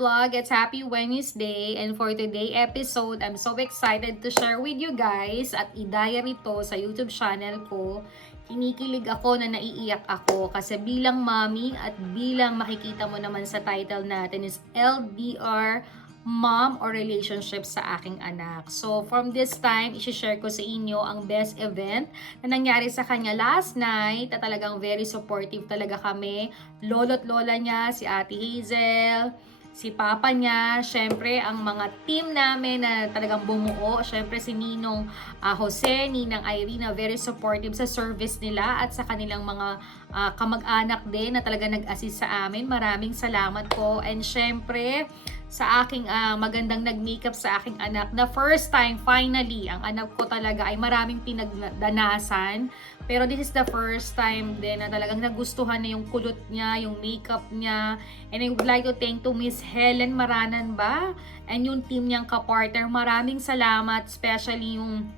Vlog. It's Happy Wednesday, and for today episode, I'm so excited to share with you guys at i-diary to sa YouTube channel ko. Kinikilig ako na naiiyak ako kasi bilang mommy at bilang makikita mo naman sa title natin is LDR mom or relationship sa aking anak. So from this time, i-share ko sa inyo ang best event na nangyari sa kanya last night na talagang very supportive talaga kami. Lolo't lola niya, si Ate Hazel, si Papa niya, syempre ang mga team namin na talagang bumuo, syempre si Ninong Jose, Ninang Irene, very supportive sa service nila at sa kanilang mga kamag-anak din na talaga nag-assist sa amin. Maraming salamat po. And syempre sa aking magandang nag-makeup sa aking anak na first time finally ang anak ko talaga ay maraming pinagdanasan, pero this is the first time din na talagang nagustuhan na yung kulot niya, yung makeup niya. And I would like to thank to Miss Helen Maranan ba and yung team niyang kapartner. Maraming salamat, especially yung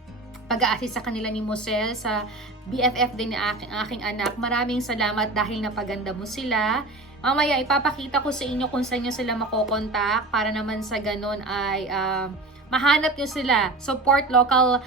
pag-a-assist sa kanila ni Mosel sa BFF din ni aking anak. Maraming salamat dahil napaganda mo sila. Mamaya ipapakita ko sa inyo kung saan nyo sila makokontak para naman sa ganun ay mahanap nyo sila. Support local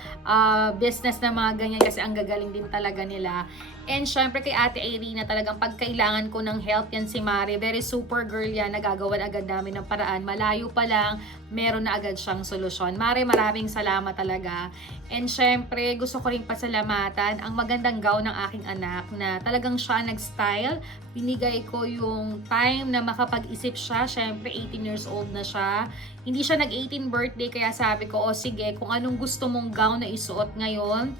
business na mga ganyan kasi ang gagaling din talaga nila. And syempre kay Ate Irene, talagang pagkailangan ko ng help yan si Mari. Very super girl yan, nagagawan agad namin ng paraan. Malayo pa lang, meron na agad siyang solusyon. Mari, maraming salamat talaga. And syempre, gusto ko rin pasalamatan ang magandang gown ng aking anak na talagang siya nag-style. Binigay ko yung time na makapag-isip siya. Syempre, 18 years old na siya. Hindi siya nag-18 birthday, kaya sabi ko, o sige, kung anong gusto mong gown na isuot ngayon,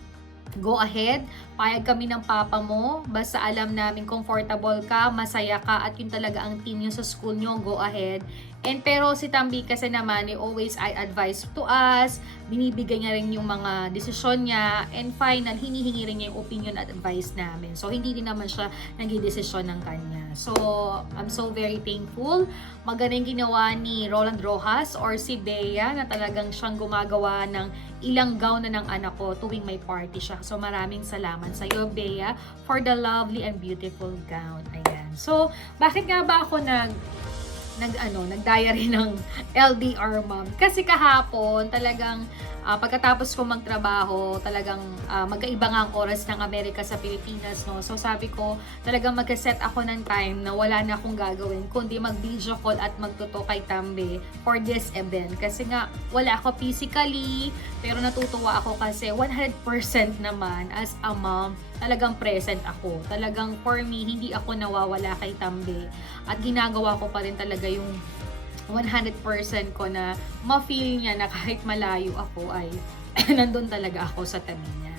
go ahead, payag kami ng papa mo, basta alam namin comfortable ka, masaya ka, at yun talaga ang team nyo sa school nyo, go ahead. And pero si Tambi kasi naman, always I advise to us, binibigay niya rin yung mga desisyon niya, and final, hinihingi rin niya yung opinion at advice namin. So, hindi din naman siya nagdidesisyon ng kanya. So, I'm so very thankful. Maganda yung ginawa ni Roland Rojas or si Bea na talagang siyang gumagawa ng ilang gown na ng anak ko tuwing may party siya. So, maraming salamat sa iyo, Bea, for the lovely and beautiful gown. Ayan. So, bakit nga ba ako nag-diary ng LDR mom? Kasi kahapon talagang pagkatapos ko magtrabaho, talagang magkaiba nga ang oras ng Amerika sa Pilipinas, no? So sabi ko, talagang mag-set ako ng time na wala na akong gagawin kundi mag-video call at magtuto kay Tambe for this event. Kasi nga wala ako physically, pero natutuwa ako kasi 100% naman as a mom, talagang present ako. Talagang for me, hindi ako nawawala kay Tambe. At ginagawa ko pa rin talaga yung 100% ko na ma-feel niya na kahit malayo ako ay nandun talaga ako sa tabi niya.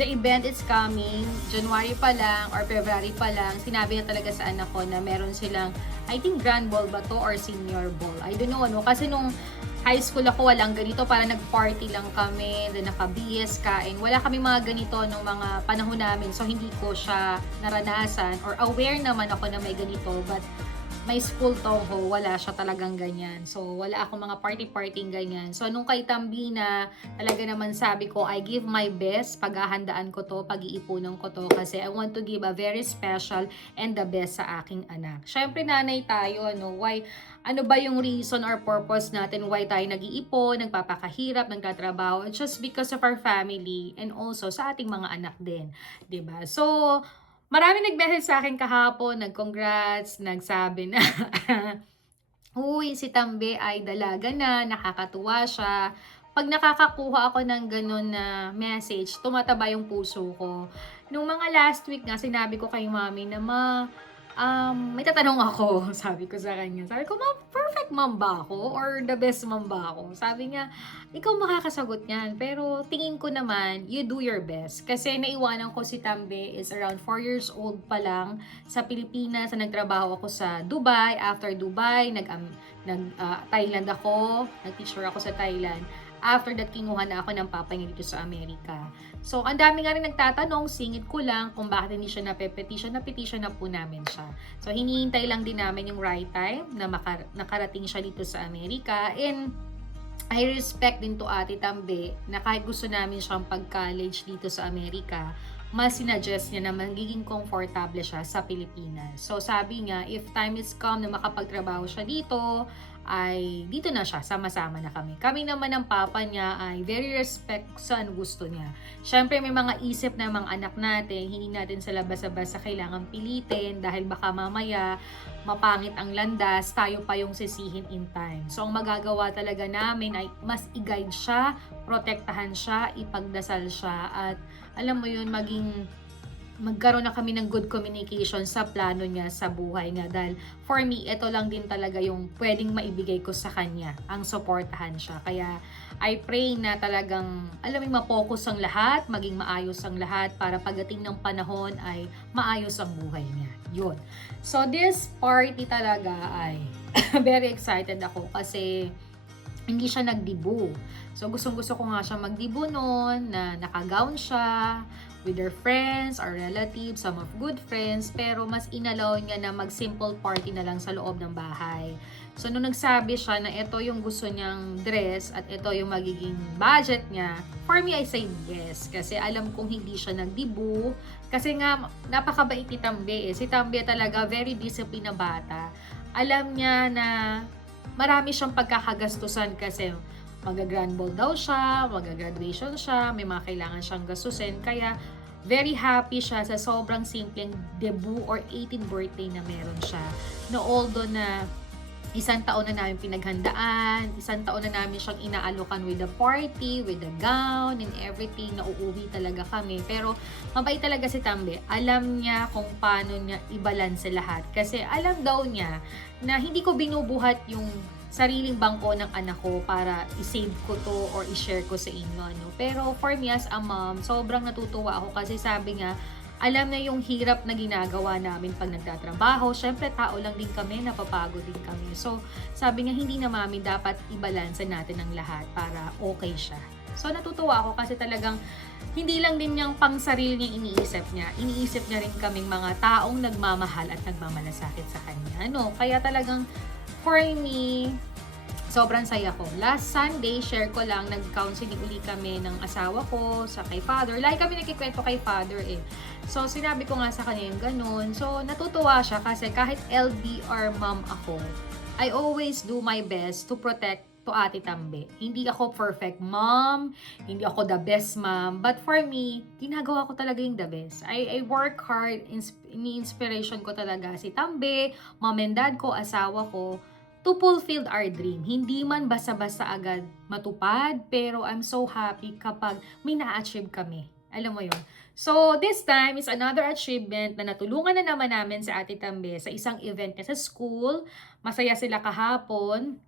The event is coming, January pa lang or February pa lang, sinabi niya talaga sa anak ko na meron silang, I think grand ball ba to or senior ball. I don't know kasi nung high school ako walang ganito, para nag-party lang kami, then naka-BS kain. Wala kami mga ganito nung mga panahon namin, so hindi ko siya naranasan or aware naman ako na may ganito, but may school toho, wala siya talagang ganyan. So, wala akong mga party-party ganyan. So, nung kay Tambi na talaga naman sabi ko, I give my best, paghahandaan ko to, pag-iipunan ko to, kasi I want to give a very special and the best sa aking anak. Syempre, nanay tayo, ano ba yung reason or purpose natin why tayo nag-iipon, nagpapakahirap, nagtatrabaho? It's just because of our family and also sa ating mga anak din. 'Di ba? So, marami nag-message sa akin kahapon, nag-congrats, nagsabi na, uy, si Tambe ay dalaga na, nakakatuwa siya. Pag nakakakuha ako ng ganun na message, tumataba yung puso ko. Nung mga last week nga, sinabi ko kay mami na, may tatanong ako, sabi ko sa kanya. Sabi ko, ma'am, perfect mom ba ako? Or the best mom ba ako? Sabi niya, ikaw makakasagot niyan. Pero tingin ko naman, you do your best. Kasi naiwanan ko si Tambe is around 4 years old pa lang sa Pilipinas. Nagtrabaho ako sa Dubai. After Dubai, Thailand ako. Nag-teacher ako sa Thailand. After that, kinuha na ako ng papa niya dito sa Amerika. So, ang dami nga rin nagtatanong, singit ko lang kung bakit hindi siya na-petition na po namin siya. So, hinihintay lang din namin yung right time na nakarating siya dito sa Amerika. And I respect din to Ate Tambe na kahit gusto namin siyang pag-college dito sa Amerika, mas sinuggest niya na magiging komportable siya sa Pilipinas. So sabi niya, if time is come na makapagtrabaho siya dito, ay dito na siya, sama-sama na kami. Kami naman ng papa niya ay very respect sa ano gusto niya. Siyempre may mga isip na mga anak natin, hindi natin sila basa-basa kailangan pilitin dahil baka mamaya mapangit ang landas, tayo pa yung sisihin in time. So ang magagawa talaga namin ay mas i-guide siya, protektahan siya, ipagdasal siya, at alam mo yun, magkaroon na kami ng good communication sa plano niya sa buhay niya, dahil for me, ito lang din talaga yung pwedeng maibigay ko sa kanya, ang supportahan siya. Kaya I pray na talagang, alam mo, ma-focus ang lahat, maging maayos ang lahat, para pagdating ng panahon ay maayos ang buhay niya. Yun. So this party talaga ay very excited ako kasi hindi siya nagdibu. So gustong-gusto ko nga siya magdibu noon, na naka-gown siya with their friends or relatives, some of good friends, pero mas inalaw niya na mag-simple party na lang sa loob ng bahay. So nung nagsabi siya na ito yung gusto niyang dress at ito yung magiging budget niya, for me I say yes, kasi alam kong hindi siya nagdibu, kasi nga napakabait ni Tambe eh. Si Tambe talaga very disciplined na bata. Alam niya na marami siyang pagkakagastusan kasi mag-grand ball daw siya, mag-graduation siya, may mga kailangan siyang gastusin. Kaya very happy siya sa sobrang simpleng debut or 18th birthday na meron siya. No, although na isang taon na namin pinaghandaan, isang taon na namin siyang inaalokan with the party, with the gown and everything, na uuwi talaga kami. Pero mabait talaga si Tambe. Alam niya kung paano niya i-balance lahat. Kasi alam daw niya na hindi ko binubuhat yung sariling bangko ng anak ko para i-save ko to or i-share ko sa inyo. Ano. Pero for me as a mom, sobrang natutuwa ako kasi sabi nga, alam na yung hirap na ginagawa namin pag nagtatrabaho. Syempre, tao lang din kami, napapagod din kami. So, sabi niya, hindi na mami, dapat i-balance natin ang lahat para okay siya. So, natutuwa ako kasi talagang hindi lang din niyang pang sarili niya iniisip niya. Iniisip niya rin kaming mga taong nagmamahal at nagmamalasakit sa kanya. Ano? Kaya talagang, for me, sobrang saya ko. Last Sunday, share ko lang, nag-counseling uli kami ng asawa ko sa kay father. Lagi kami nagkikwento kay father eh. So, sinabi ko nga sa kanya yung ganun. So, natutuwa siya kasi kahit LDR mom ako, I always do my best to protect to Ate Tambe. Hindi ako perfect mom, hindi ako the best mom, but for me, ginagawa ko talaga yung the best. I work hard, ni-inspiration ko talaga si Tambe, mom and dad ko, asawa ko, to fulfill our dream. Hindi man basta-basta agad matupad, pero I'm so happy kapag may na-achieve kami. Alam mo yun. So, this time is another achievement na natulungan na naman namin si Ate Tambe sa isang event niya sa school. Masaya sila kahapon.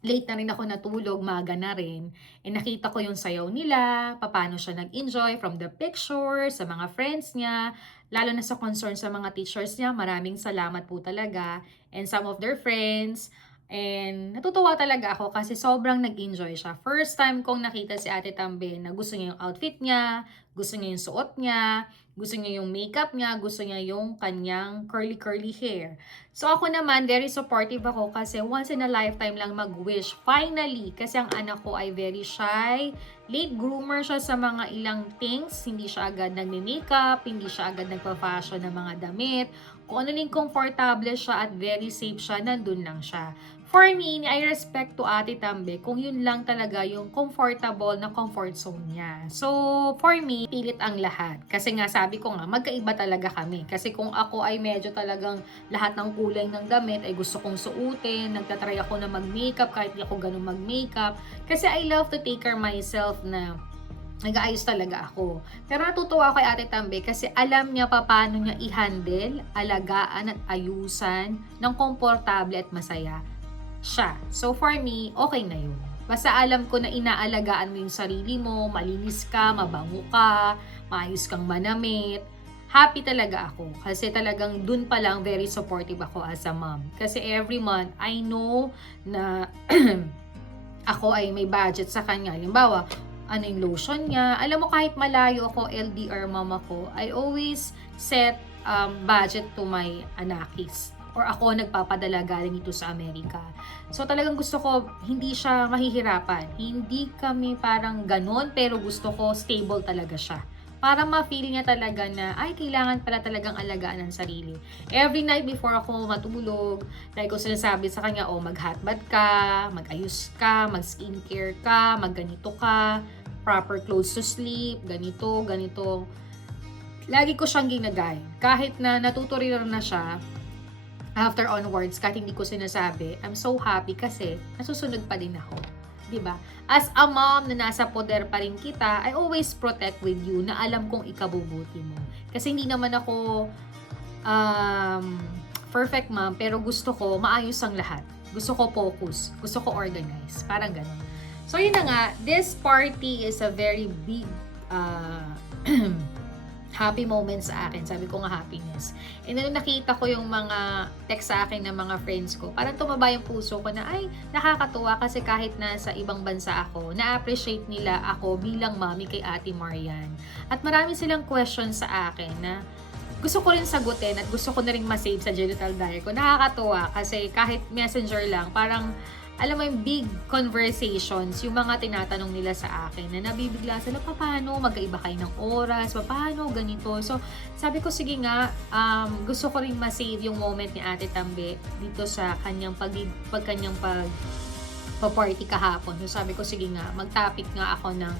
Late na rin ako natulog, maga na rin. E nakita ko yung sayaw nila, paano siya nag-enjoy from the pictures, sa mga friends niya, lalo na sa concern sa mga teachers niya. Maraming salamat po talaga. And some of their friends. And natutuwa talaga ako kasi sobrang nag-enjoy siya. First time kong nakita si Ate Tambe na gusto niya yung outfit niya, gusto niya yung suot niya, gusto niya yung makeup niya, gusto niya yung kanyang curly hair. So ako naman, very supportive ako kasi once in a lifetime lang mag-wish. Finally, kasi ang anak ko ay very shy, late groomer siya sa mga ilang things, hindi siya agad nagme-makeup, hindi siya agad nagpa-fashion ng mga damit. Kung ano lang komportable siya at very safe siya, nandun lang siya. For me, I respect to Ate Tambe kung yun lang talaga yung comfortable na comfort zone niya. So, for me, pilit ang lahat. Kasi nga, sabi ko nga, magkaiba talaga kami. Kasi kung ako ay medyo talagang lahat ng kulay ng damit ay gusto kong suotin, nagtatry ako na mag-makeup kahit di ako ganun mag-makeup. Kasi I love to take care myself na nag-aayos talaga ako. Pero natutuwa ako kay Ate Tambe kasi alam niya paano niya i-handle, alagaan at ayusan ng komportable at masaya siya. So for me, okay na yun. Basta alam ko na inaalagaan mo yung sarili mo, malinis ka, mabango ka, maayos kang manamit. Happy talaga ako. Kasi talagang dun pa lang very supportive ako as a mom. Kasi every month, I know na ako ay may budget sa kanya. Halimbawa, ano yung lotion niya. Alam mo, kahit malayo ako, LDR mom ako, I always set budget to my anakis. Or ako nagpapadala galing ito sa Amerika. So talagang gusto ko, hindi siya mahihirapan. Hindi kami parang ganon, pero gusto ko stable talaga siya. para ma-feel niya talaga na, ay, kailangan pala talagang alagaan ang sarili. Every night before ako matulog, like ko sinasabi sa kanya, oh, mag-hot bath ka, mag-ayos ka, mag-skincare ka, mag-ganito ka, proper clothes to sleep, ganito, ganito. Lagi ko siyang ginagay. Kahit na natuturir na siya, after onwards, kahit hindi ko sinasabi, I'm so happy kasi nasusunod pa din ako. 'Di ba? As a mom na nasa poder pa rin kita, I always protect with you na alam kong ikabubuti mo. Kasi hindi naman ako perfect mom, pero gusto ko maayos ang lahat. Gusto ko focus. Gusto ko organize. Parang ganun. So yun na nga, this party is a very big happy moment sa akin. Sabi ko nga happiness. And nung nakita ko yung mga text sa akin ng mga friends ko, parang tumaba yung puso ko na, ay, nakakatuwa kasi kahit nasa ibang bansa ako, na-appreciate nila ako bilang mommy kay Ate Marian. At marami silang questions sa akin na gusto ko rin sagutin at gusto ko na rin masave sa genital diary ko. Nakakatuwa kasi kahit messenger lang, parang alam mo yung big conversations, yung mga tinatanong nila sa akin na nabibigla sila, paano, magkaiba kayo ng oras, paano, ganito. So, sabi ko, sige nga, gusto ko rin ma-save yung moment ni Ate Tambe dito sa kanyang pa-party kahapon. So, sabi ko, sige nga, mag-topic nga ako ng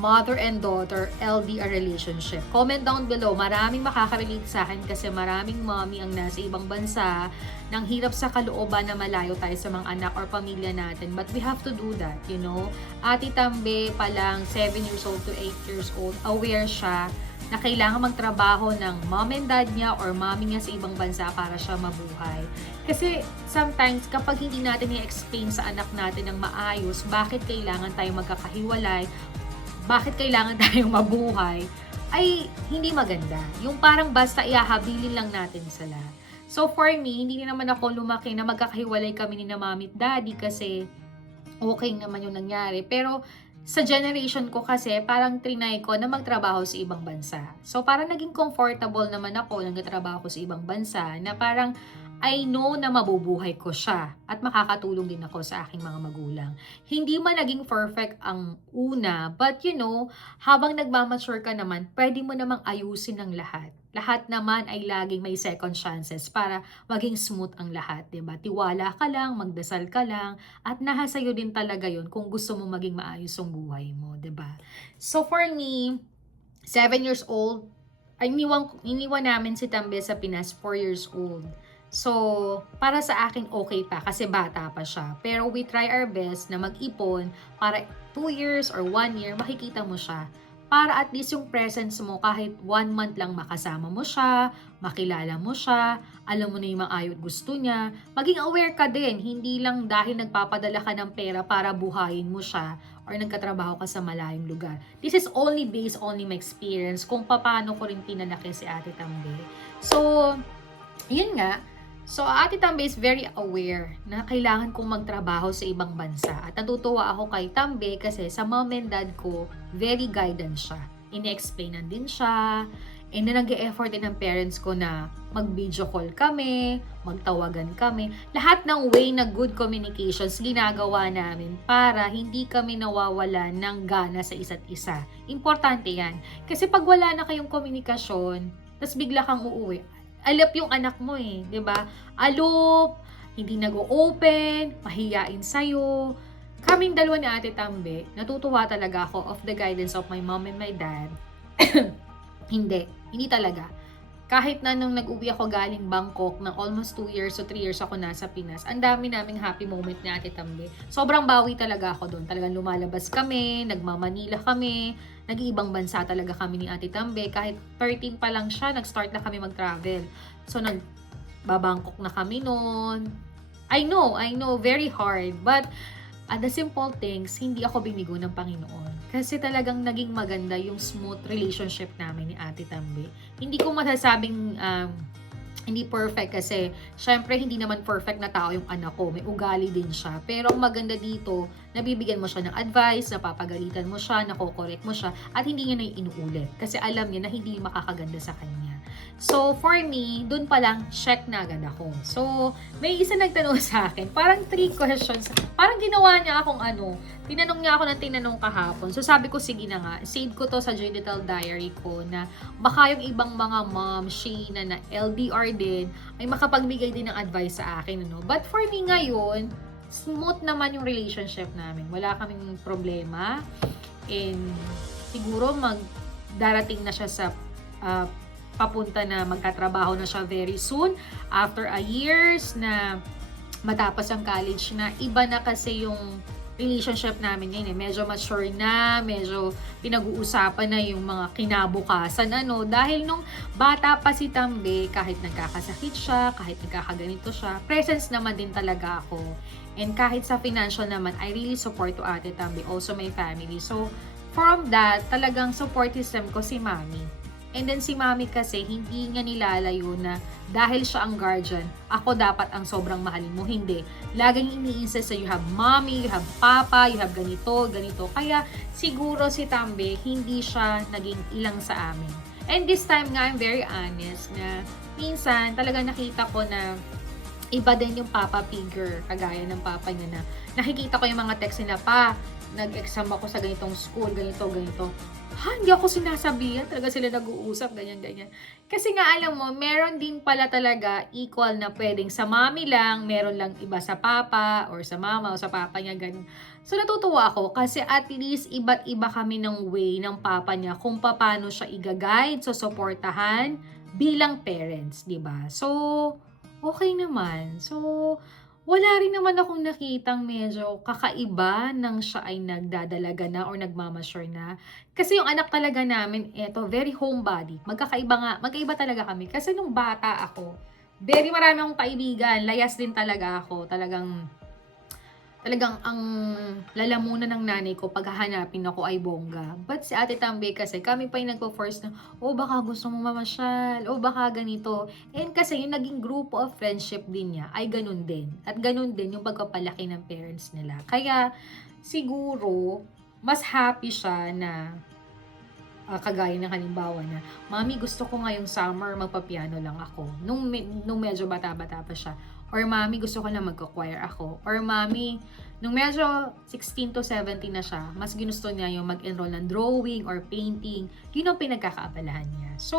mother and daughter LDR relationship. Comment down below. Maraming makaka-relate sa akin kasi maraming mommy ang nasa ibang bansa nang hirap sa kalooban na malayo tayo sa mga anak or pamilya natin. But we have to do that, you know. Ate Tambe pa lang 7 years old to 8 years old, aware siya na kailangan magtrabaho ng mom and dad niya or mommy niya sa ibang bansa para siya mabuhay. Kasi sometimes kapag hindi natin i-explain sa anak natin ng maayos bakit kailangan tayo magkakahiwalay, bakit kailangan tayong mabuhay, ay hindi maganda. Yung parang basta ihahabilin lang natin sila. So for me, hindi naman ako lumaki na magkakahiwalay kami ni na mami at daddy kasi okay naman yung nangyari. Pero sa generation ko kasi, parang trinay ko na magtrabaho sa ibang bansa. So parang naging comfortable naman ako nang nagtrabaho ko sa ibang bansa na parang I know na mabubuhay ko siya at makakatulong din ako sa aking mga magulang. Hindi man naging perfect ang una, but you know, habang nagmamature ka naman, pwede mo namang ayusin ang lahat. Lahat naman ay laging may second chances para maging smooth ang lahat, 'di ba? Tiwala ka lang, magdasal ka lang, at nasa sa'yo din talaga 'yon kung gusto mo maging maayos ang buhay mo, 'di ba? So for me, 7 years old, ay iniwan namin si Tambe sa Pinas, 4 years old. So, para sa akin okay pa kasi bata pa siya. Pero we try our best na mag-ipon para 2 years or 1 year makikita mo siya. Para at least yung presence mo kahit 1 month lang makasama mo siya, makilala mo siya, alam mo na yung mga ayot gusto niya. Maging aware ka din, hindi lang dahil nagpapadala ka ng pera para buhayin mo siya or nagkatrabaho ka sa malayong lugar. This is only based on my experience kung paano ko rin pinalaki si Ate Tambe. So, yun nga. So, Ate Tambe is very aware na kailangan kong magtrabaho sa ibang bansa. At natutuwa ako kay Tambe kasi sa mom and dad ko, very guidance siya. Ine-explainan din siya. And na nag-e-effort din ng parents ko na mag-video call kami, magtawagan kami. Lahat ng way na good communications ginagawa namin para hindi kami nawawala ng gana sa isa't isa. Importante yan. Kasi pag wala na kayong komunikasyon, tas bigla kang uuwi, alap yung anak mo eh, 'di ba? Alop, hindi nag-o-open, mahiyain sa'yo. Kaming dalawa ni Ate Tambe, natutuwa talaga ako of the guidance of my mom and my dad. Hindi talaga. Kahit na nung nag-uwi ako galing Bangkok, na almost 2 years o 3 years ako nasa Pinas, ang dami naming happy moment ni Ate Tambe. Sobrang bawi talaga ako doon. Talagang lumalabas kami, nagmamanila kami, nag-iibang bansa talaga kami ni Ate Tambe. Kahit 13 pa lang siya, nag-start na kami mag-travel. So, nagbabangkok na kami noon. I know, very hard. But, the simple things, hindi ako binigo ng Panginoon. Kasi talagang naging maganda yung smooth relationship namin ni Ate Tambe. Hindi ko masasabing hindi perfect kasi syempre hindi naman perfect na tao yung anak ko. May ugali din siya. Pero ang maganda dito, nabibigyan mo siya ng advice, napapagalitan mo siya, nakokorek mo siya, at hindi niya na inuulit. Kasi alam niya na hindi makakaganda sa kanya. So, for me, dun pa lang, check na agad ako. So, may isa nagtanong sa akin, parang 3 questions. Parang ginawa niya akong tinanong niya ako ng tinanong kahapon. So, sabi ko, sige na nga, save ko to sa Digital Diary ko na baka yung ibang mga mom, Shayna na LDR din, ay makapagbigay din ng advice sa akin. But for me ngayon, smooth naman yung relationship namin. Wala kaming problema. And siguro darating na siya sa papunta na magkatrabaho na siya very soon after a years na matapos ang college na. Iba na kasi yung relationship namin ngayon medyo mature na, medyo pinag-uusapan na yung mga kinabukasan dahil nung bata pa si Tambe, kahit nagkakasakit siya, kahit nagkakaganito siya, presence naman din talaga ako. And kahit sa financial naman, I really support to Ate Tambe, also my family. So from that, talagang support system ko si Mami. And then si Mami kasi, hindi niya nilalayo na dahil siya ang guardian, ako dapat ang sobrang mahalin mo. Hindi. Laging ini-insist na you have mommy, you have papa, you have ganito, ganito. Kaya siguro si Tambe, hindi siya naging ilang sa amin. And this time nga, I'm very honest na minsan talaga nakita ko na iba din yung papa figure, kagaya ng papa niya na nakikita ko yung mga text nila, pa, nag-exam ako sa ganitong school, ganito, ganito. Hindi ako sinasabihan. Talaga sila nag-uusap, ganyan. Kasi nga, alam mo, meron din pala talaga equal na pwedeng sa mami lang, meron lang iba sa papa, or sa mama, o sa papa niya, ganyan. So, natutuwa ako kasi at least iba't iba kami ng way ng papa niya kung paano siya i-guide, so suportahan bilang parents, di ba? So, okay naman. So, wala rin naman akong nakitang medyo kakaiba nang siya ay nagdadalaga na or nagmamature na. Kasi yung anak talaga namin, very homebody. Magkaiba talaga kami. Kasi nung bata ako, very marami akong kaibigan. Layas din talaga ako. Talagang ang lalamunan ng nanay ko pag hahanapin ako ay bongga. But si Ate Tambe kasi, kami pa yung nagpo-force na, baka gusto mong mamasyal, baka ganito. And kasi yung naging grupo of friendship din niya ay ganun din. At ganun din yung pagpapalaki ng parents nila. Kaya siguro, mas happy siya na kagaya ng halimbawa na, Mami, gusto ko ngayong summer magpapiano lang ako. Nung medyo bata-bata pa siya. Or Mami, gusto ko lang magko-choir ako. Or Mami, nung medyo 16 to 17 na siya, mas ginusto niya yung mag-enroll ng drawing or painting. Yun ang pinagkakaabalahan niya. So,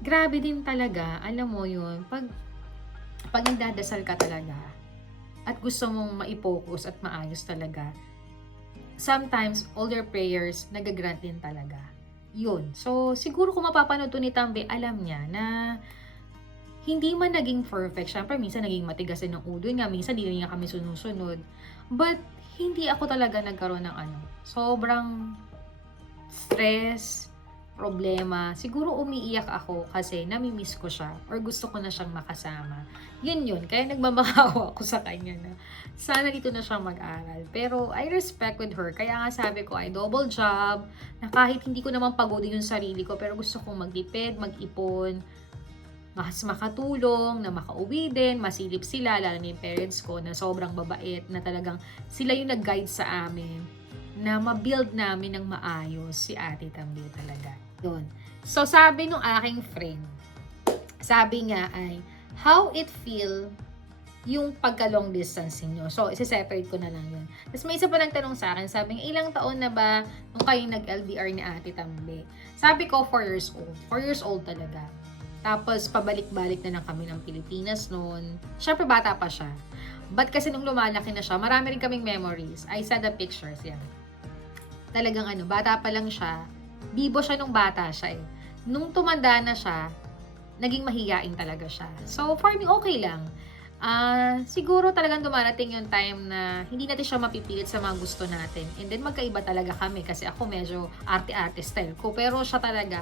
grabe din talaga. Alam mo yun, pag nagdadasal ka talaga, at gusto mong ma-focus at maayos talaga, sometimes all your prayers nagagrant din talaga. Yun. So, siguro kung mapapanood to ni Tambe, alam niya na hindi man naging perfect. Siyempre, minsan naging matigas din ng ulo niya. Minsan, di niya kami sunusunod. But, hindi ako talaga nagkaroon ng sobrang stress, problema. Siguro umiiyak ako kasi namimiss ko siya or gusto ko na siyang makasama. Yun. Kaya nagmamakawa ako sa kanya na sana dito na siya mag-aral. Pero I respect with her. Kaya nga sabi ko ay double job na kahit hindi ko naman pagodin yung sarili ko pero gusto kong magtipid, mag-ipon, mas makatulong, na makauwi din, masilip sila, lalo na yung parents ko na sobrang babait, na talagang sila yung nag-guide sa amin, na ma-build namin ng maayos si Ate Tambe talaga. Yun. So, sabi nung aking friend, sabi niya ay, how it feel yung pagka-long distance niyo. So, isi-separate ko na lang yun. Tapos may isa pa nagtanong sa akin, sabi niya, ilang taon na ba nung kayong nag-LDR ni Ate Tambe? Sabi ko, 4 years old. 4 years old talaga. Tapos, pabalik-balik na lang kami ng Pilipinas noon. Siyempre, bata pa siya. But kasi nung lumalaki na siya, marami rin kaming memories. I saw the pictures, yan. Talagang bata pa lang siya. Bibo siya nung bata siya eh. Nung tumanda na siya, naging mahiyain talaga siya. So, for me, okay lang. Siguro talagang dumarating yung time na hindi natin siya mapipilit sa mga gusto natin. And then, magkaiba talaga kami kasi ako medyo arte-arte style ko. Pero siya talaga,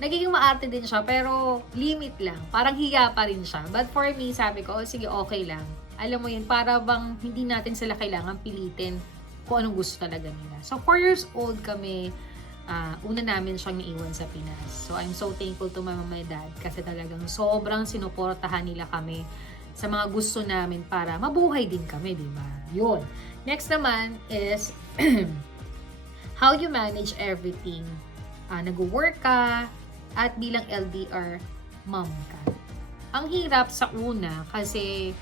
nagiging maarte din siya, pero limit lang. Parang hiya pa rin siya. But for me, sabi ko, sige, okay lang. Alam mo yun, para bang hindi natin sila kailangan pilitin kung anong gusto talaga nila. So, 4 years old kami, una namin siyang naiwan sa Pinas. So, I'm so thankful to my mom and dad kasi talagang sobrang sinuportahan nila kami sa mga gusto namin para mabuhay din kami, di ba? Yun. Next naman is how you manage everything. Nag-work ka, at bilang LDR mom ka. Ang hirap sa una kasi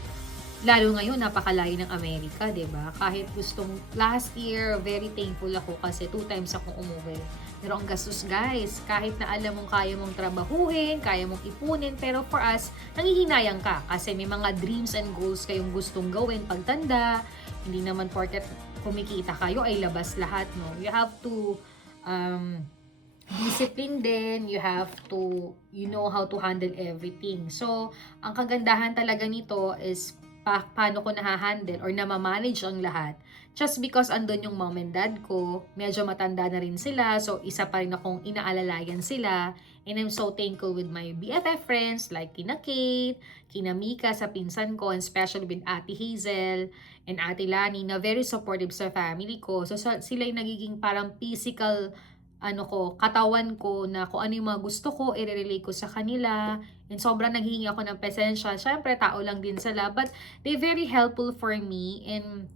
lalo ngayon napakalayo ng Amerika, 'di ba? Kahit gustong last year, very thankful ako kasi 2 times akong umuwi. Pero ang gastos guys, kahit na alam mong kaya mong trabahuhin, kaya mong ipunin, pero for us, nangihinayang ka kasi may mga dreams and goals kayong gustong gawin pagtanda. Hindi naman porket kumikita kayo ay labas lahat, no? You have to um, discipline din, you have to, you know how to handle everything. So, ang kagandahan talaga nito is paano ko nahahandle or namamanage ang lahat. Just because andun yung mom and dad ko, medyo matanda na rin sila, so isa pa rin akong inaalalayan sila. And I'm so thankful with my BFF friends like kina Kate, kina Mika sa pinsan ko, and especially with Ate Hazel and Ate Lani na very supportive sa family ko. So sila yung nagiging parang physical katawan ko na kung ano yung mga gusto ko, i-relay ko sa kanila. And sobrang naghihingi ako ng presensya. Syempre, tao lang din sila. But they very helpful for me. And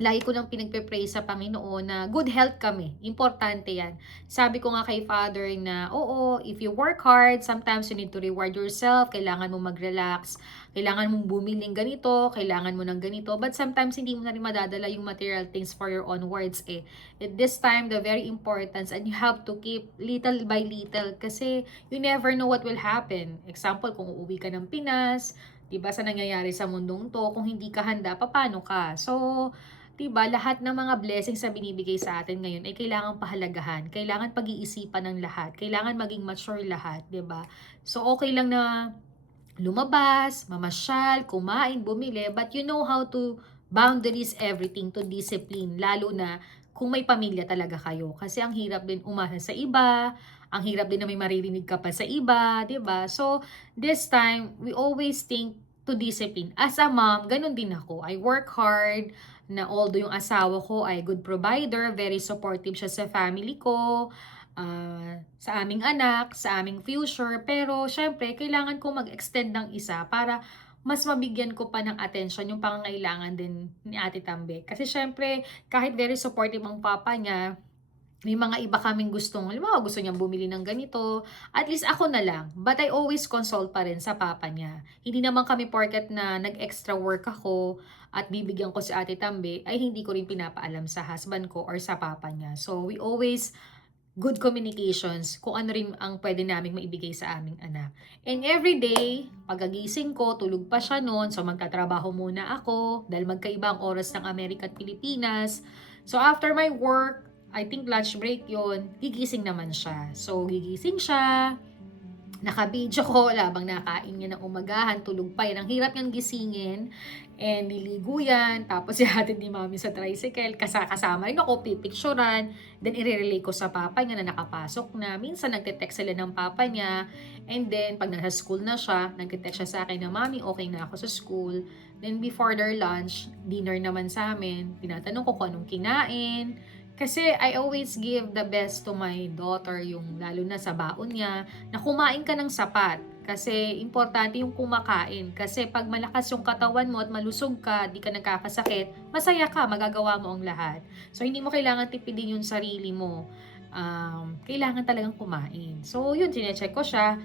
lagi ko lang pinagpe-pray sa Panginoon na good health kami. Importante yan. Sabi ko nga kay Father na, oo, if you work hard, sometimes you need to reward yourself. Kailangan mo mag-relax. Kailangan mong bumiling ganito. Kailangan mo ng ganito. But sometimes hindi mo na rin madadala yung material things for your own words eh. At this time, the very importance, and you have to keep little by little kasi you never know what will happen. Example, kung uuwi ka ng Pinas, diba sa nangyayari sa mundong to, kung hindi ka handa, paano ka? So, diba, lahat ng mga blessings na binibigay sa atin ngayon ay kailangan pahalagahan, kailangan pag-iisipan ng lahat, kailangan maging mature lahat, diba? So, okay lang na lumabas, mamasyal, kumain, bumili, but you know how to boundaries everything to discipline, lalo na kung may pamilya talaga kayo. Kasi ang hirap din umasa sa iba, ang hirap din na may maririnig ka pa sa iba, 'di ba? So, this time, we always think to discipline. As a mom, ganun din ako. I work hard, na although yung asawa ko ay good provider, very supportive siya sa family ko, sa aming anak, sa aming future, pero syempre, kailangan ko mag-extend ng isa para mas mabigyan ko pa ng attention yung pangangailangan din ni Ate Tambe. Kasi syempre, kahit very supportive ang papa niya, may mga iba kaming gustong, halimbawa gusto niyang bumili ng ganito, at least ako na lang. But I always consult pa rin sa papa niya. Hindi naman kami porket na nag-extra work ako at bibigyan ko si Ate Tambe, ay hindi ko rin pinapaalam sa husband ko or sa papa niya. So we always good communications kung ano rin ang pwede naming maibigay sa aming anak. And every day, pagagising ko, tulog pa siya noon, so magtatrabaho muna ako dahil magkaiba ang oras ng Amerika at Pilipinas. So after my work, I think lunch break yon, gigising naman siya. So gigising siya, naka-video ko, labang nakain niya ng umagahan, tulog pa yan. Ang hirap niyang gisingin, and niligo yan, tapos ihatid ni mami sa tricycle, kasama rin ako, pipicturan, then i-relay ko sa papa niya na nakapasok na. Minsan nagte-text sila ng papa niya, and then pag nasa school na siya, nagte-text siya sa akin na, mami, okay na ako sa school. Then before their lunch, dinner naman sa amin, tinatanong ko kung anong kinain, kasi I always give the best to my daughter, yung lalo na sa baon niya, na kumain ka ng sapat. Kasi importante yung kumakain. Kasi pag malakas yung katawan mo at malusog ka, di ka nagkakasakit, masaya ka, magagawa mo ang lahat. So hindi mo kailangan tipidin yung sarili mo. Kailangan talagang kumain. So yun, sinecheck ko siya.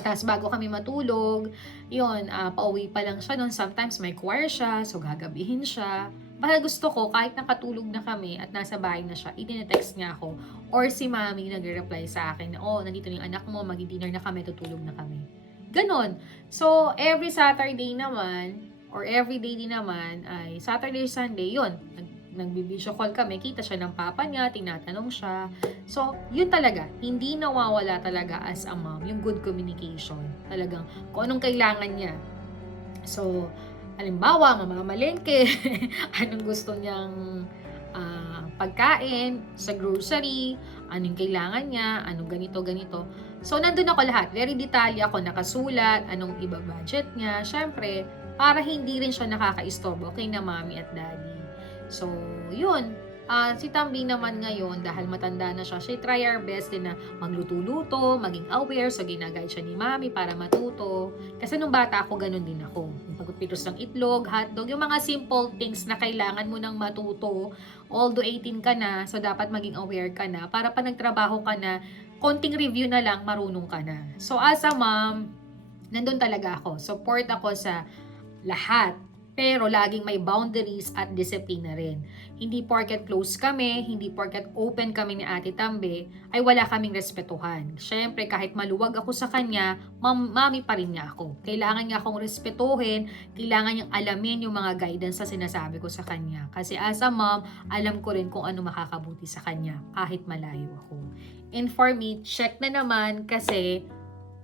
Tapos bago kami matulog, yun, pauwi pa lang siya noon. Sometimes may choir siya, so gagabihin siya. Baka gusto ko, kahit nakatulog na kami at nasa bahay na siya, i-text niya ako. Or si mami nagre-reply sa akin na, oh, nandito yung anak mo, mag-dinner na kami, tutulog na kami. Ganon. So, every Saturday naman, or every day din naman, ay Saturday, Sunday, yun, nag-video call kami, kita siya ng papa niya, tinatanong siya. So, yun talaga, hindi nawawala talaga as a mom, yung good communication. Talagang, kung anong kailangan niya. So, halimbawa, mamamalengke, anong gusto niyang pagkain sa grocery, anong kailangan niya, anong ganito. So, nandun ako lahat. Very detalye ako, nakasulat, anong iba budget niya. Syempre, para hindi rin siya nakaka-istorbo kay na mami at daddy. So, yun. Si Tambi naman ngayon, dahil matanda na siya, she try our best din na magluto-luto, maging aware, so ginaguide siya ni mami para matuto. Kasi nung bata ako, ganun din ako. Yung pagpipitos ng itlog, hotdog, yung mga simple things na kailangan mo nang matuto. Although 18 ka na, so dapat maging aware ka na para pa nagtrabaho ka na, konting review na lang, marunong ka na. So as a mom, nandun talaga ako. Support ako sa lahat. Pero laging may boundaries at disiplina rin. Hindi porket close kami, hindi porket open kami ni Ate Tambe, ay wala kaming respetuhan. Siyempre, kahit maluwag ako sa kanya, mami pa rin niya ako. Kailangan niya akong respetuhin, kailangan niyang alamin yung mga guidance na sinasabi ko sa kanya. Kasi as a mom, alam ko rin kung ano makakabuti sa kanya, kahit malayo ako. And for me, check na naman kasi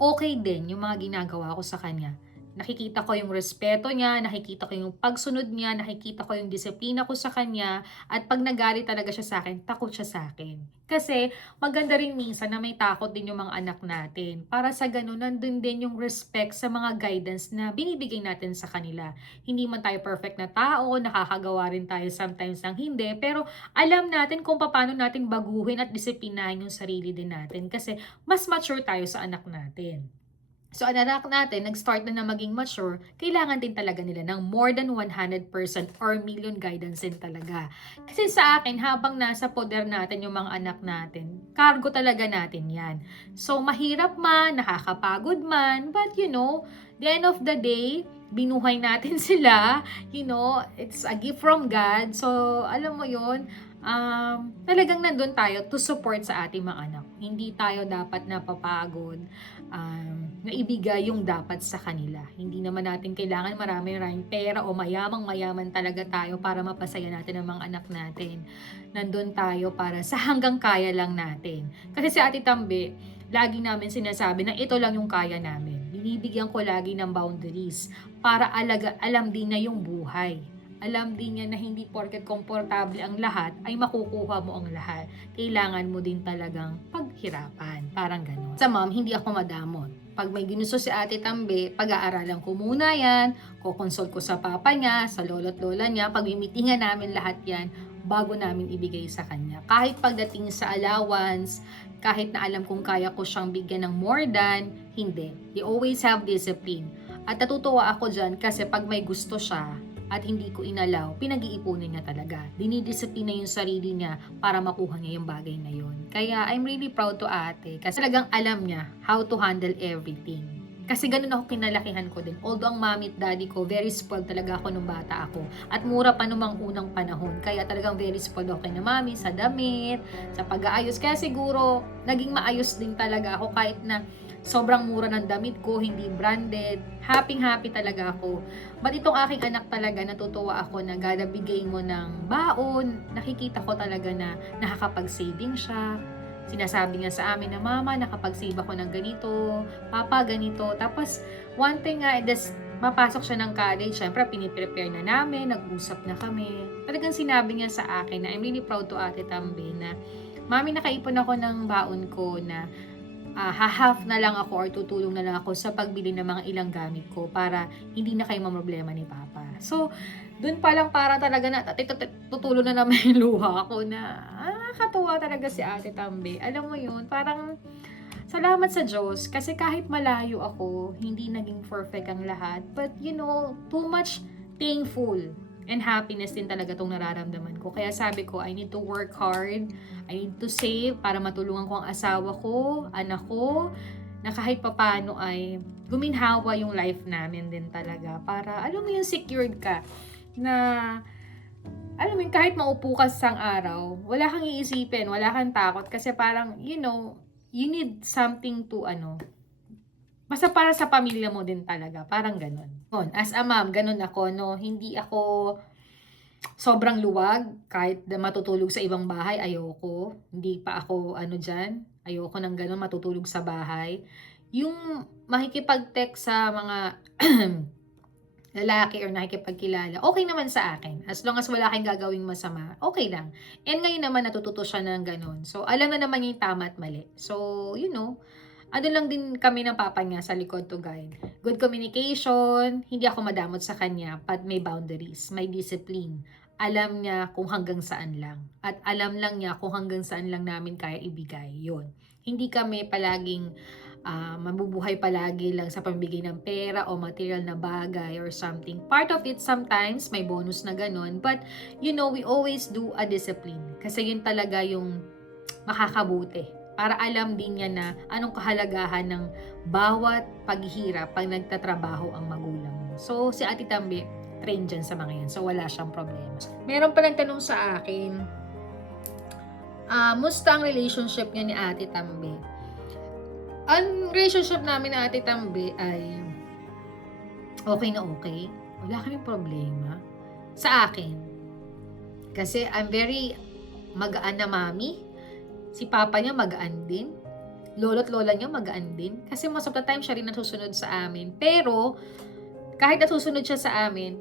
okay din yung mga ginagawa ko sa kanya. Nakikita ko yung respeto niya, nakikita ko yung pagsunod niya, nakikita ko yung disiplina ko sa kanya, at pag nagalit talaga siya sa akin, takot siya sa akin. Kasi maganda rin minsan na may takot din yung mga anak natin. Para sa ganun, nandun din yung respect sa mga guidance na binibigay natin sa kanila. Hindi man tayo perfect na tao, nakakagawa rin tayo sometimes ng hindi, pero alam natin kung paano natin baguhin at disiplinahin yung sarili din natin kasi mas mature tayo sa anak natin. So, ang anak natin, nag-start na maging mature, kailangan din talaga nila ng more than 100% or million guidance din talaga. Kasi sa akin, habang nasa poder natin yung mga anak natin, cargo talaga natin yan. So, mahirap man, nakakapagod man, but the end of the day, binuhay natin sila, it's a gift from God. So, alam mo yun, talagang nandun tayo to support sa ating mga anak. Hindi tayo dapat napapagod na ibigay yung dapat sa kanila. Hindi naman natin kailangan maraming pera o mayamang-mayaman talaga tayo para mapasaya natin ang mga anak natin. Nandun tayo para sa hanggang kaya lang natin. Kasi si Ate Tambe, lagi namin sinasabi na ito lang yung kaya namin. Binibigyan ko lagi ng boundaries para alam din na yung buhay. Alam din niya na hindi porket komportable ang lahat ay makukuha mo ang lahat. Kailangan mo din talagang paghirapan. Parang gano'n. Sa mom, hindi ako madamot. Pag may ginusto si Ate Tambe, pag-aaralan ko muna yan, kukonsult ko sa papa niya, sa lolo't lola niya, pag-mimitingan namin lahat yan, bago namin ibigay sa kanya. Kahit pagdating sa allowance, kahit na alam kong kaya ko siyang bigyan ng more than, hindi. They always have discipline. At natutuwa ako dyan kasi pag may gusto siya, at hindi ko inalaw, pinag-iipunan niya talaga. Dinidisiplina yung sarili niya para makuha niya yung bagay na yun. Kaya I'm really proud to ate kasi talagang alam niya how to handle everything. Kasi ganun ako kinalakihan ko din. Although ang mami at daddy ko, very spoiled talaga ako nung bata ako. At mura pa numang unang panahon. Kaya talagang very spoiled ako kay na mami sa damit, sa pag-aayos. Kaya siguro, naging maayos din talaga ako kahit na sobrang mura ng damit ko, hindi branded. Happy talaga ako. But itong aking anak talaga, natutuwa ako na gada bigay mo ng baon. Nakikita ko talaga na nakakapag-saving siya. Sinasabi niya sa amin na, Mama, nakapag-save ako ng ganito, Papa, ganito. Tapos, one thing nga, mapasok siya ng college, syempre, piniprepare na namin, nag-usap na kami. Talagang sinabi niya sa akin na, I'm really proud to Ate Tambe na, Mami, nakaipon ako ng baon ko na half na lang ako or tutulong na lang ako sa pagbili ng mga ilang gamit ko para hindi na kayo mamroblema ni Papa. So, dun pa lang parang talaga na tutulong na naman yung luha ko na nakakatuwa talaga si Ate Tambe. Alam mo yun, parang salamat sa Diyos kasi kahit malayo ako, hindi naging perfect ang lahat. But too much thankful and happiness din talaga itong nararamdaman ko. Kaya sabi ko, I need to work hard. I need to save para matulungan ko ang asawa ko, anak ko, na kahit papano ay guminhawa yung life namin din talaga. Para, alam mo yung secured ka, na, alam mo yung kahit maupo ka sa araw, wala kang iisipin, wala kang takot, kasi parang, you need something to, basta para sa pamilya mo din talaga. Parang ganun. As a mom, ganun ako, no? Hindi ako sobrang luwag. Kahit matutulog sa ibang bahay, ayoko. Hindi pa ako, dyan. Ayoko ng ganun, matutulog sa bahay. Yung makikipag-text sa mga lalaki or nakikipagkilala, okay naman sa akin. As long as wala kang gagawing masama, okay lang. And ngayon naman natututo siya ng ganun. So, alam na naman yung tama at mali. So, ano lang din kami ng papa niya sa likod to guide. Good communication, hindi ako madamot sa kanya, but may boundaries, may discipline. Alam niya kung hanggang saan lang. At alam lang niya kung hanggang saan lang namin kaya ibigay. Yun. Hindi kami palaging mabubuhay palagi lang sa pambigay ng pera o material na bagay or something. Part of it sometimes may bonus na ganun, but we always do a discipline kasi yun talaga yung makakabuti para alam din niya na anong kahalagahan ng bawat paghihirap pag nagtatrabaho ang magulang mo. So, si Ate Tambi, trained dyan sa mga yan. So, wala siyang problema. Meron pa nagtanong sa akin, musta ang relationship niya ni Ate Tambi? Ang relationship namin ni Ate Tambi ay okay na okay. Wala kaming problema. Sa akin. Kasi I'm very magaan na mami. Si papa niya magaan din. Lolo't lola niya magaan din. Kasi most of the time siya rin nasusunod sa amin. Pero, kahit nasusunod siya sa amin,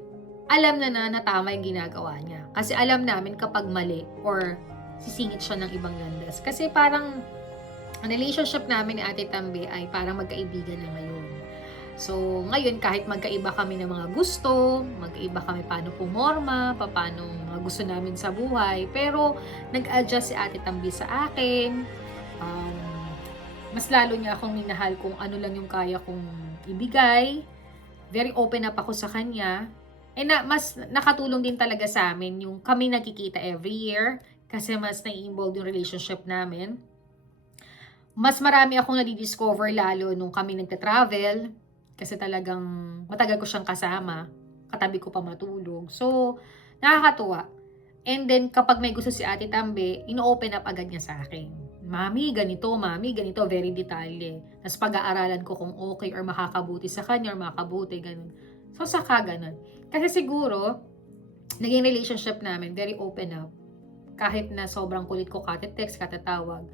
alam na tama yung ginagawa niya. Kasi alam namin kapag mali or sisingit siya ng ibang landas. Kasi parang ang relationship namin ni Ate Tambi ay parang magkaibigan na ngayon. So, ngayon kahit magkaiba kami ng mga gusto, magkaiba kami paano pumorma, paano mga gusto namin sa buhay, pero nag-adjust si Ate Tambi sa akin. Mas lalo niya akong minahal kung ano lang yung kaya kong ibigay. Very open up ako sa kanya. Mas nakatulong din talaga sa amin yung kami nagkikita every year kasi mas nai-involve yung relationship namin. Mas marami akong nadidiscover lalo nung kami nagta-travel. Kasi talagang matagal ko siyang kasama. Katabi ko pa matulog. So, nakakatuwa. And then, kapag may gusto si Ate Tambi, ino-open up agad niya sa akin. Mami, ganito, very detalye. Tapos pag-aaralan ko kung okay or makakabuti sa kanya or makakabuti, ganun. So, saka ganun. Kasi siguro, naging relationship namin, very open up. Kahit na sobrang kulit ko kate-text, katatawag.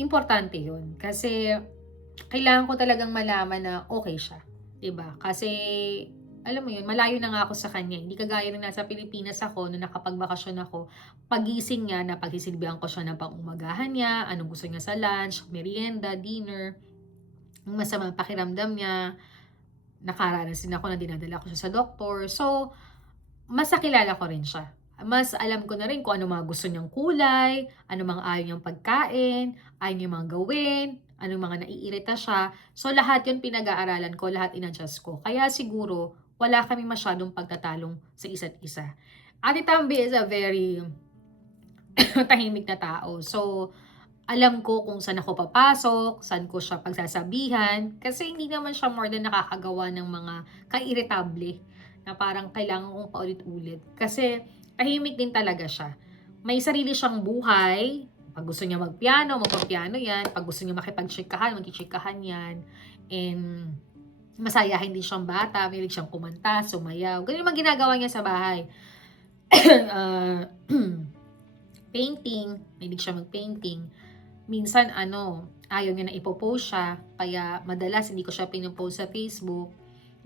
Importante yun. Kasi, kailangan ko talagang malaman na okay siya. 'Di ba? Kasi, alam mo yun, malayo na nga ako sa kanya. Hindi kagaya nung nasa Pilipinas ako, nung nakapagbakasyon ako, pagising niya, napagsisilbihan ko siya ng pang-umagahan niya, anong gusto niya sa lunch, merienda, dinner, yung masamang pakiramdam niya, nakaranas din ako na dinadala ko siya sa doktor. So, mas nakilala ko rin siya. Mas alam ko na rin kung ano mga gusto niyang kulay, ano mga ayaw niyang pagkain, ayaw niyang mga gawin, anong mga naiirita siya. So, lahat yun pinag-aaralan ko, lahat in-adjust ko. Kaya siguro, wala kami masyadong pagtatalong sa isa't isa. Ate Tambi is a very tahimik na tao. So, alam ko kung saan ako papasok, saan ko siya pagsasabihan. Kasi hindi naman siya more than nakakagawa ng mga ka-irritable na parang kailangan kong paulit-ulit. Kasi tahimik din talaga siya. May sarili siyang buhay. Pag gusto niya magpiano, magpapiano yan. Pag gusto niya makipag-chikahan, mag-chikahan yan. And masayahin din siyang bata. Mahilig siyang kumanta, sumayaw. Ganun yung mga ginagawa niya sa bahay. Painting. Mahilig siya mag-painting. Minsan, ayaw niya na ipopost siya. Kaya madalas hindi ko siya pinopost sa Facebook.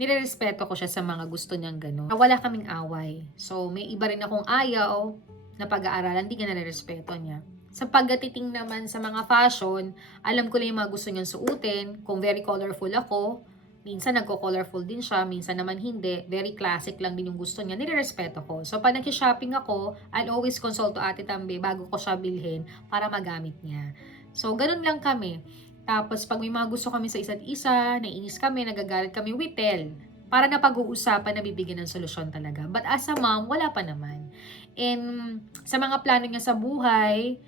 Nirerespeto ko siya sa mga gusto niyang gano'n. Wala kaming away. So, may iba rin akong ayaw na pag-aaralan, hindi ka nare-respeto niya. Sa pagdating naman sa mga fashion, alam ko lang yung mga gusto niyang suotin. Kung very colorful ako, minsan nagko-colorful din siya, minsan naman hindi. Very classic lang din yung gusto niya. Nire-respeto ko. So, pag nag-shopping ako, I'll always consult to Ate Tambi bago ko siya bilhin para magamit niya. So, ganun lang kami. Tapos, pag may mga gusto kami sa isa't isa, naiinis kami, nagagalit kami, we tell. Para na pag-uusapan na bibigyan ng solusyon talaga. But as a mom, wala pa naman. And sa mga plano niya sa buhay,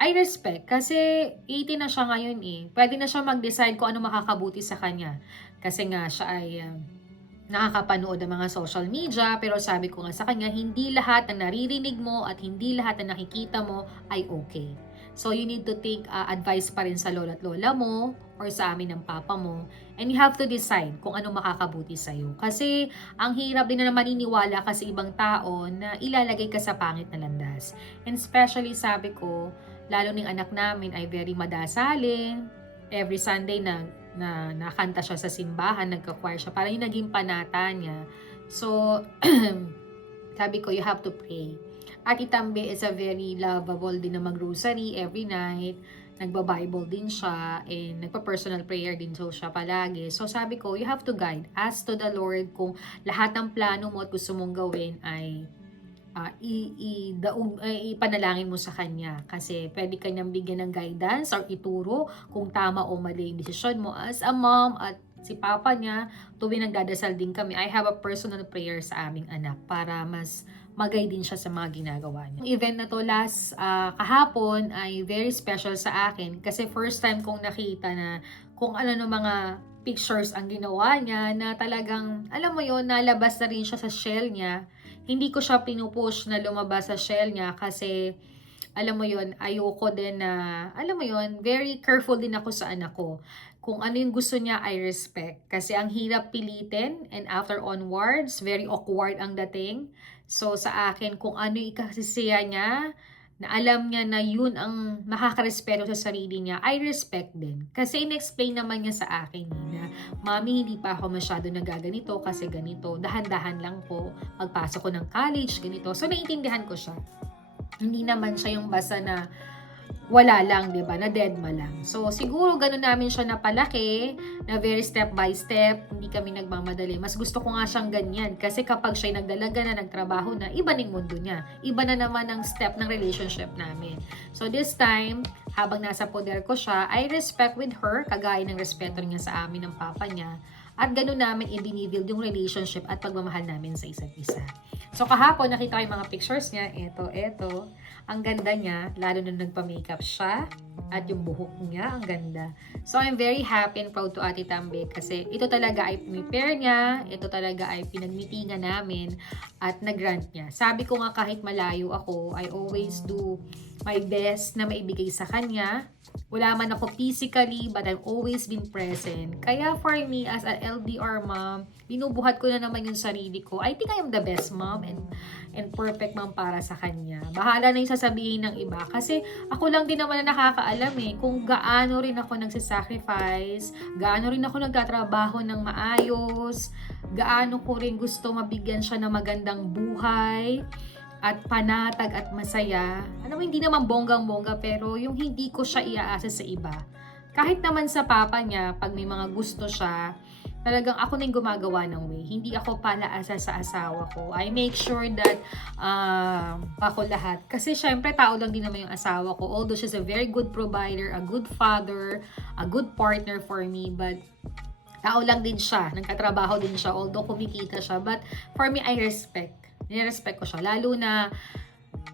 I respect. Kasi 18 na siya ngayon eh. Pwede na siya mag-decide kung ano makakabuti sa kanya. Kasi nga siya ay nakakapanood ng mga social media. Pero sabi ko nga sa kanya, hindi lahat ng naririnig mo at hindi lahat ng nakikita mo ay okay. So, you need to take advice pa rin sa lola at lola mo or sa amin ng papa mo. And you have to decide kung ano makakabuti sa'yo. Kasi, ang hirap din na maniniwala ka sa ibang tao na ilalagay ka sa pangit na landas. And especially, sabi ko, lalo ng anak namin ay very madasalin. Every Sunday na nakanta siya sa simbahan, nagka-choir siya. Parang yung naging panata niya. So, sabi ko, you have to pray. Ate Tambi is a very lovable din na mag-rosary every night. Nagba-Bible din siya and nagpa-personal prayer din siya palagi. So sabi ko, you have to guide. Ask to the Lord kung lahat ng plano mo at gusto mong gawin ay ipanalangin mo sa Kanya. Kasi pwede Kanyang bigyan ng guidance or ituro kung tama o mali yung desisyon mo as a mom at si papa niya, tuwing nagdadasal din kami, I have a personal prayer sa aming anak para mas magay din siya sa mga ginagawa niya. Yung event na to last kahapon ay very special sa akin kasi first time kong nakita na kung ano no mga pictures ang ginawa niya na talagang, alam mo yon, nalabas na rin siya sa shell niya. Hindi ko siya pinupush na lumabas sa shell niya kasi alam mo yon, ayoko din na, alam mo yon, very careful din ako sa anak ko. Kung ano yung gusto niya, I respect. Kasi ang hirap pilitin and after onwards, very awkward ang dating. So sa akin, kung ano yung ikasisiya niya, na alam niya na yun ang makakarespeto sa sarili niya, I respect din. Kasi in-explain naman niya sa akin na, Mami, hindi pa ako masyado nagaganito kasi ganito. Dahan-dahan lang po. Pagpasok ko ng college, ganito. So naiintindihan ko siya. Hindi naman siya yung basta na wala lang, 'di ba? Na deadma lang. So siguro ganun namin siya napalaki, na very step by step, hindi kami nagmamadali. Mas gusto ko nga siyang ganyan kasi kapag siya nagdalaga na, nagtrabaho na, iba ning mundo niya. Iba na naman ang step ng relationship namin. So this time, habang nasa poder ko siya, I respect with her, kagaya ng respeto niya sa amin ng papa niya. At ganun namin i-binibuild yung relationship at pagmamahal namin sa isa't isa. So kahapon, nakita ko yung mga pictures niya. Ito. Ang ganda niya, lalo na nagpa-makeup siya. At yung buhok niya, ang ganda. So I'm very happy and proud to Ate Tambe kasi ito talaga ay prepare niya. Ito talaga ay pinagmitingan namin at nag-grant niya. Sabi ko nga kahit malayo ako, I always do my best na maibigay sa kanya. Wala man ako physically, but I've always been present. Kaya for me, as an LDR mom, binubuhat ko na naman yung sarili ko. I think I am the best mom and perfect mom para sa kanya. Bahala na yung sasabihin ng iba. Kasi ako lang din naman na nakakaalam kung gaano rin ako nagsisacrifice, gaano rin ako nagtatrabaho ng maayos, gaano ko rin gusto mabigyan siya ng magandang buhay, at panatag at masaya. Alam mo, hindi naman bonggang-bongga pero yung hindi ko siya iaasa sa iba. Kahit naman sa papa niya, pag may mga gusto siya, talagang ako na yung gumagawa ng way. Hindi ako palaasa sa asawa ko. I make sure that ako lahat. Kasi syempre, tao lang din naman yung asawa ko. Although she's a very good provider, a good father, a good partner for me, but tao lang din siya. Nagkatrabaho din siya, although kumikita siya. But for me, I respect. Nirespect ko siya. Lalo na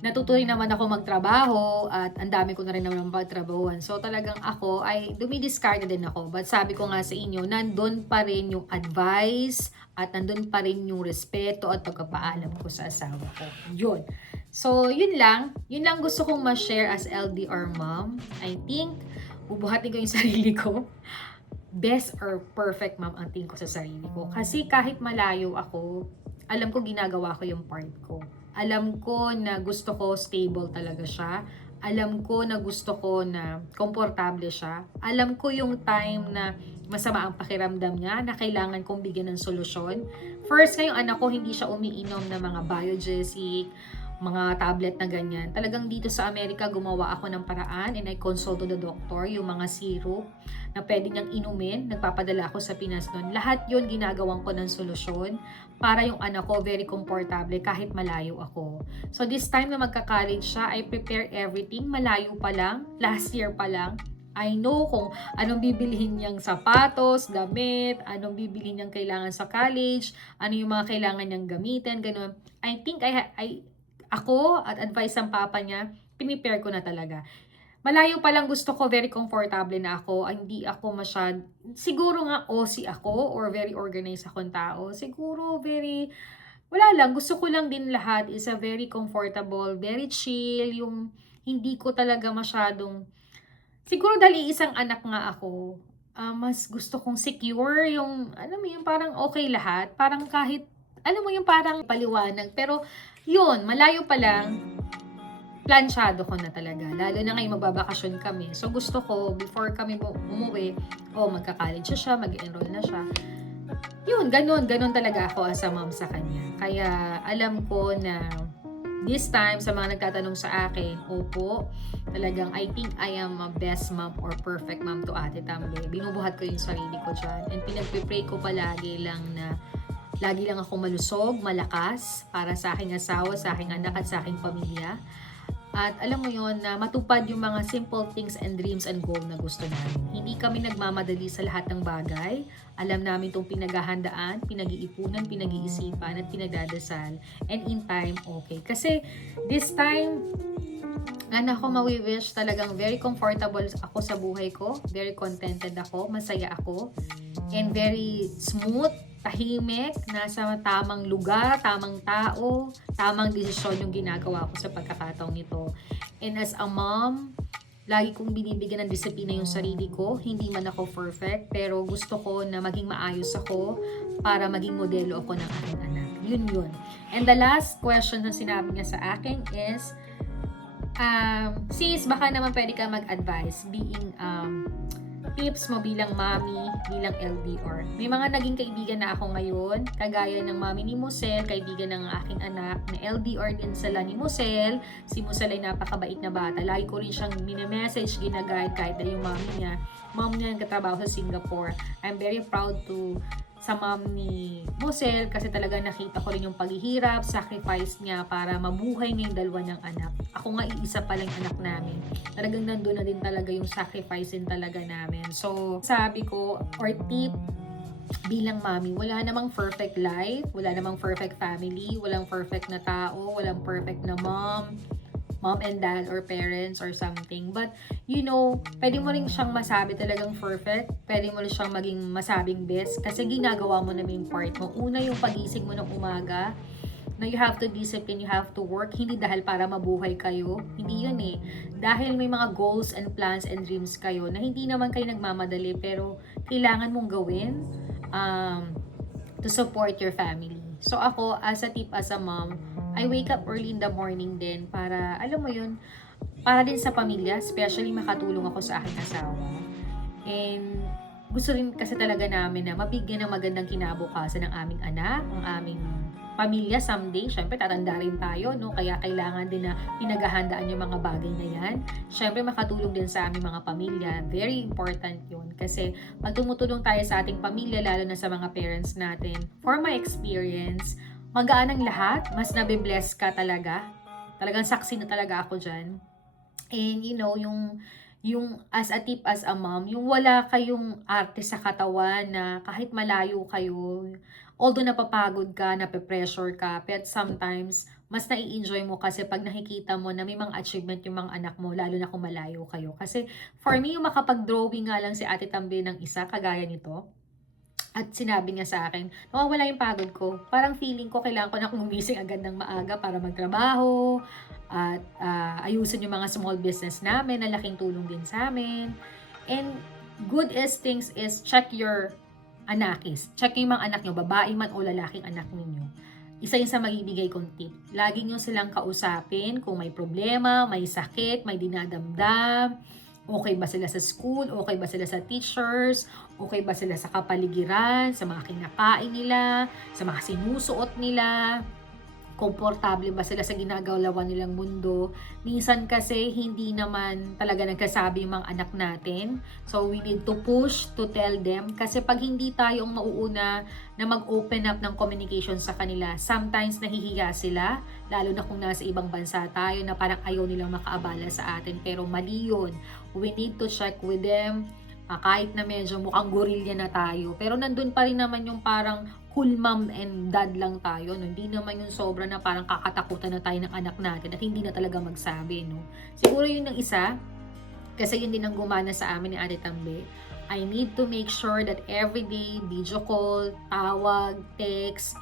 natutuloy naman ako magtrabaho at ang dami ko na rin naman pagtrabahuan. So talagang ako ay dumidiscard din ako. But sabi ko nga sa inyo, nandun pa rin yung advice at nandun pa rin yung respeto at pagpapaalam ko sa asawa ko. Yun. So yun lang. Yun lang gusto kong ma-share as LDR mom. I think, bubuhatin ko yung sarili ko. Best or perfect mom ang tingin ko sa sarili ko. Kasi kahit malayo ako, alam ko ginagawa ko yung part ko. Alam ko na gusto ko stable talaga siya. Alam ko na gusto ko na komportable siya. Alam ko yung time na masama ang pakiramdam niya, na kailangan kong bigyan ng solusyon. First, ngayong anak ko, hindi siya umiinom ng mga Biogesic, mga tablet na ganyan. Talagang dito sa Amerika, gumawa ako ng paraan and I consult to the doctor, yung mga syrup na pwede niyang inumin. Nagpapadala ako sa Pinas noon. Lahat yun ginagawan ko ng solusyon para yung anak ko very komportable kahit malayo ako. So this time na magka-college siya, I prepare everything. Malayo pa lang, last year pa lang. I know kung anong bibilihin niyang sapatos, damit, anong bibilihin niyang kailangan sa college, ano yung mga kailangan niyang gamitin, ganun. I think ako at advice ng papa niya, pinipare ko na talaga. Malayo pa lang gusto ko, very comfortable na ako. Hindi ako siguro nga OC ako or very organized akong tao. Siguro wala lang. Gusto ko lang din lahat is a very comfortable, very chill. Yung hindi ko talaga masyadong, siguro dahil isang anak nga ako, mas gusto kong secure. Yung, alam mo yung parang okay lahat. Parang kahit, alam mo yung parang paliwanag. Pero, yun, malayo pa lang, plansyado ko na talaga. Lalo na ngayon magbabakasyon kami. So gusto ko, before kami umuwi, magka-college siya, mag-enroll na siya. Yun, ganun talaga ako as a mom sa kanya. Kaya alam ko na this time, sa mga nagtatanong sa akin, opo, talagang I think I am a best mom or perfect mom to Ate Tambe. Binubuhat ko yung sarili ko dyan. And pinagpipray ko palagi lang na lagi lang ako malusog, malakas para sa aking asawa, sa aking anak at sa aking pamilya. At alam mo yon na matupad yung mga simple things and dreams and goal na gusto namin. Hindi kami nagmamadali sa lahat ng bagay. Alam namin itong pinaghahandaan, pinag-iipunan, pinag-iisipan, at pinagdadasal. And in time, okay. Kasi this time, ako mawi-wish talagang very comfortable ako sa buhay ko, very contented ako, masaya ako, and very smooth, tahimik, nasa tamang lugar, tamang tao, tamang desisyon yung ginagawa ko sa pagkakataong ito. And as a mom, lagi kong binibigyan ng disiplina yung sarili ko. Hindi man ako perfect, pero gusto ko na maging maayos ako para maging modelo ako ng aking anak. Yun. And the last question na sinabi niya sa akin is, sis, baka naman pwede ka mag-advise being tips mo bilang mommy, bilang LDR. May mga naging kaibigan na ako ngayon, kagaya ng mami ni Musel, kaibigan ng aking anak, na LDR din sila ni Musel. Si Musel ay napakabait na bata. Lagi ko rin siyang mini-message, ginaguide kahit na yung mom niya nagkatrabaho sa Singapore. I'm very proud sa mom ni Musel kasi talaga nakita ko rin yung paghihirap, sacrifice niya para mabuhay ngayong dalawa niyang anak. Ako nga iisa pa lang anak namin. Talagang nandun na din talaga yung sacrifice din talaga namin. So, sabi ko, or tip, bilang mami, wala namang perfect life, wala namang perfect family, walang perfect na tao, walang perfect na mom and dad or parents or something. But, pwede mo rin siyang masabi talagang perfect. Pwede mo rin siyang maging masabing best kasi ginagawa mo na yung part mo. Una, yung pagising mo ng umaga, na you have to discipline, you have to work, hindi dahil para mabuhay kayo. Hindi yun eh. Dahil may mga goals and plans and dreams kayo na hindi naman kayo nagmamadali pero kailangan mong gawin to support your family. So ako, as a tip, as a mom, I wake up early in the morning din para, alam mo yun, para din sa pamilya, especially makatulong ako sa aking asawa. And gusto rin kasi talaga namin na mabigyan ng magandang kinabukasan ng aming anak, ng aming pamilya someday. Syempre, tatanda rin tayo, no? Kaya kailangan din na pinaghahandaan yung mga bagay na yan. Syempre, makatulong din sa aming mga pamilya. Very important yun. Kasi pag tumutulong tayo sa ating pamilya, lalo na sa mga parents natin, for my experience, magaan ang lahat. Mas nabibless ka talaga. Talagang saksi na talaga ako dyan. And yung as a tip, as a mom, yung wala kayong arte sa katawan na kahit malayo kayo, although napapagod ka, nape-pressure ka, but sometimes, mas nai-enjoy mo kasi pag nakikita mo na may mga achievement yung mga anak mo, lalo na kung malayo kayo. Kasi for me, yung makapag-drawing nga lang si Ate Tambi ng isa, kagaya nito, at sinabi niya sa akin, nawawala yung pagod ko. Parang feeling ko kailangan ko na gumising agad ng maaga para magtrabaho at ayusin yung mga small business namin na laking tulong din sa amin. And good things is check your anakis. Check yung mga anak nyo, babae man o lalaking anak ninyo. Isa yun sa maibigay kong tip. Lagi nyo silang kausapin kung may problema, may sakit, may dinadamdam. Okay ba sila sa school? Okay ba sila sa teachers? Okay ba sila sa kapaligiran? Sa mga kinakain nila? Sa mga sinusuot nila? Komportable ba sila sa ginagawa nilang mundo? Minsan kasi hindi naman talaga nagkasabi yung mga anak natin. So we need to push to tell them. Kasi pag hindi tayo ang mauuna na mag-open up ng communication sa kanila, sometimes nahihiya sila. Lalo na kung nasa ibang bansa tayo na parang ayaw nilang makaabala sa atin. Pero mali yun. We need to check with them. Kahit na medyo mukhang gorilla na tayo. Pero nandun pa rin naman yung parang cool mom and dad lang tayo. No? Hindi naman yung sobra na parang kakatakutan na tayo ng anak natin at hindi na talaga magsabi. No? Siguro yun ang isa. Kasi yun din ang gumana sa amin ni Ate Tambi. I need to make sure that everyday video call, tawag, text,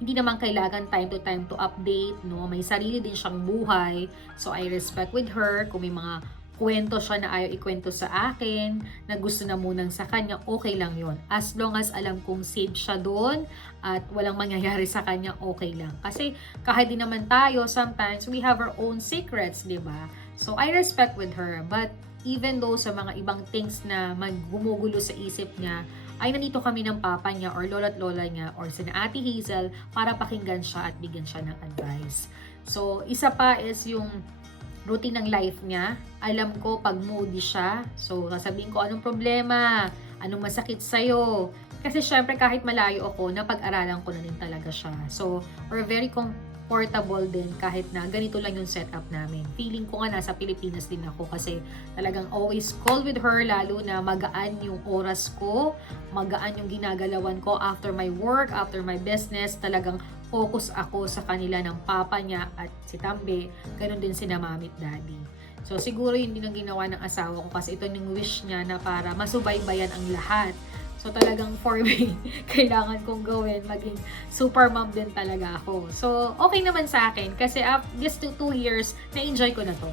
hindi naman kailangan time to update. No? May sarili din siyang buhay. So I respect with her. Kung may mga kwento siya na ayaw ikwento sa akin, na gusto na munang sa kanya, okay lang yon. As long as alam kong safe siya doon at walang mangyayari sa kanya, okay lang. Kasi kahit din naman tayo, sometimes we have our own secrets, di ba? So I respect with her. But even though sa mga ibang things na gumugulo sa isip niya, ay nandito kami ng papa niya or lola't lola niya or sa Ate Hazel para pakinggan siya at bigyan siya ng advice. So isa pa is yung routine ng life niya. Alam ko pag moody siya, so sasabihin ko anong problema, anong masakit sa'yo, Kasi syempre kahit malayo ako, napag-aralan ko na din talaga siya. So, we're very comfortable din kahit na ganito lang yung setup namin. Feeling ko nga nasa Pilipinas din ako kasi talagang always call with her, lalo na magaan yung oras ko, magaan yung ginagalawan ko after my work, after my business, talagang focus ako sa kanila ng papa niya at si Tambe, ganun din sina mami at daddy. So siguro yun din ang ginawa ng asawa ko kasi ito yung wish niya na para masubaybayan ang lahat. So talagang for me, kailangan kong gawin, maging super mom din talaga ako. So okay naman sa akin kasi just 2 years, na-enjoy ko na to.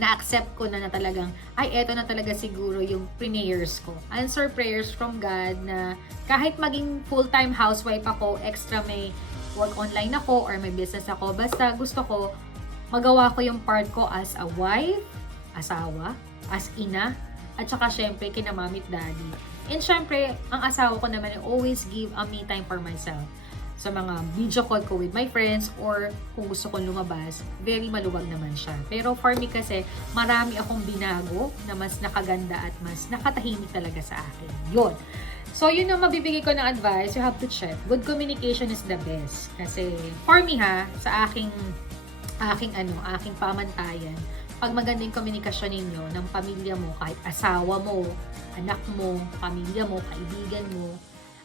Na-accept ko na talagang, ay eto na talaga siguro yung prayers ko. Answer prayers from God na kahit maging full-time housewife ako, extra may work online ako or may business ako, basta gusto ko magawa ko yung part ko as a wife, asawa, as ina, at saka syempre kina mami at daddy. And syempre, ang asawa ko naman always give a me time for myself. Sa mga video call ko with my friends or kung gusto kong lumabas, very maluwag naman siya. Pero for me kasi, marami akong binago na mas nakaganda at mas nakatahimik talaga sa akin. Yun. So, yun ang mabibigay ko ng advice. You have to check. Good communication is the best. Kasi, for me sa aking pamantayan, pag magandang komunikasyon ninyo ng pamilya mo, kahit asawa mo, anak mo, pamilya mo, kaibigan mo,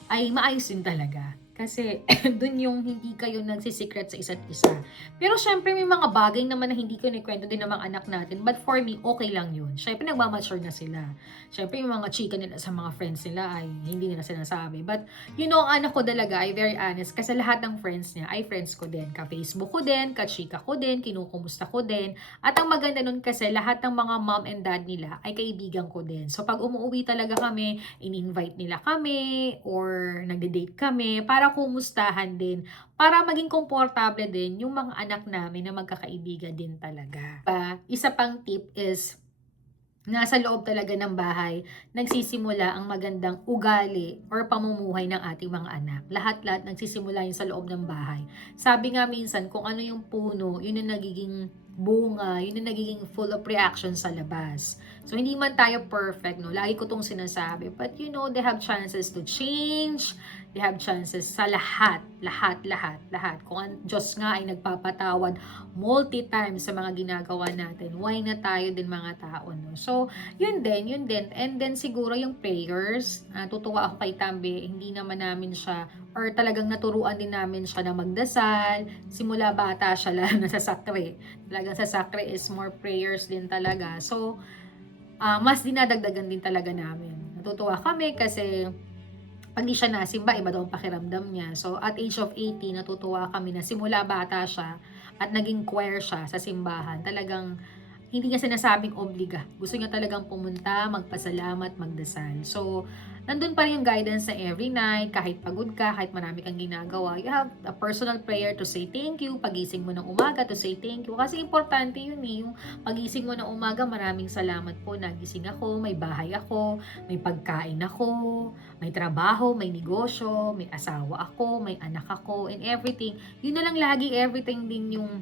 ay maayos din talaga. Kasi dun yung hindi kayo nagsisikret sa isa't isa. Pero syempre may mga bagay naman na hindi ko nikwento din ng mga anak natin. But for me, okay lang yun. Syempre nagmamature na sila. Syempre yung mga chika nila sa mga friends nila ay hindi nila sinasabi. But you know, ang anak ko talaga ay very honest. Kasi lahat ng friends niya ay friends ko din. Ka-Facebook ko din, ka-chika ko din, kinukumusta ko din. At ang maganda nun kasi lahat ng mga mom and dad nila ay kaibigan ko din. So pag umuwi talaga kami, in-invite nila kami or nagde-date kami para kumustahan din, para maging komportable din yung mga anak namin na magkakaibigan din talaga. Isa pang tip is, nasa loob talaga ng bahay, nagsisimula ang magandang ugali or pamumuhay ng ating mga anak. Lahat-lahat nagsisimula yun sa loob ng bahay. Sabi nga minsan, kung ano yung puno, yun yung nagiging bunga, yun yung nagiging full of reaction sa labas. So, hindi man tayo perfect, no? Lagi ko tong sinasabi. But, you know, they have chances to change. They have chances sa lahat. Kung ang Diyos nga ay nagpapatawad multi-times sa mga ginagawa natin, why na tayo din mga tao, no? So, yun din. And then, siguro yung prayers, tutuwa ako kay Tambe, hindi naman namin siya, or talagang naturuan din namin siya na magdasal. Simula bata siya lang na sa sakre. Talagang sa sakre is more prayers din talaga. So, mas dinadagdagan din talaga namin. Natutuwa kami kasi pag di siya nasimba, iba daw ang pakiramdam niya. So, at age of 18, natutuwa kami na simula bata siya at naging choir siya sa simbahan. Talagang hindi niya sinasabing obliga. Gusto niya talagang pumunta, magpasalamat, magdasal. So, nandun pa rin yung guidance na every night, kahit pagod ka, kahit marami kang ginagawa, you have a personal prayer to say thank you, pagising mo ng umaga to say thank you. Kasi importante yun yung pagising mo ng umaga, maraming salamat po, nagising ako, may bahay ako, may pagkain ako, may trabaho, may negosyo, may asawa ako, may anak ako, and everything. Yun na lang lagi, everything din yung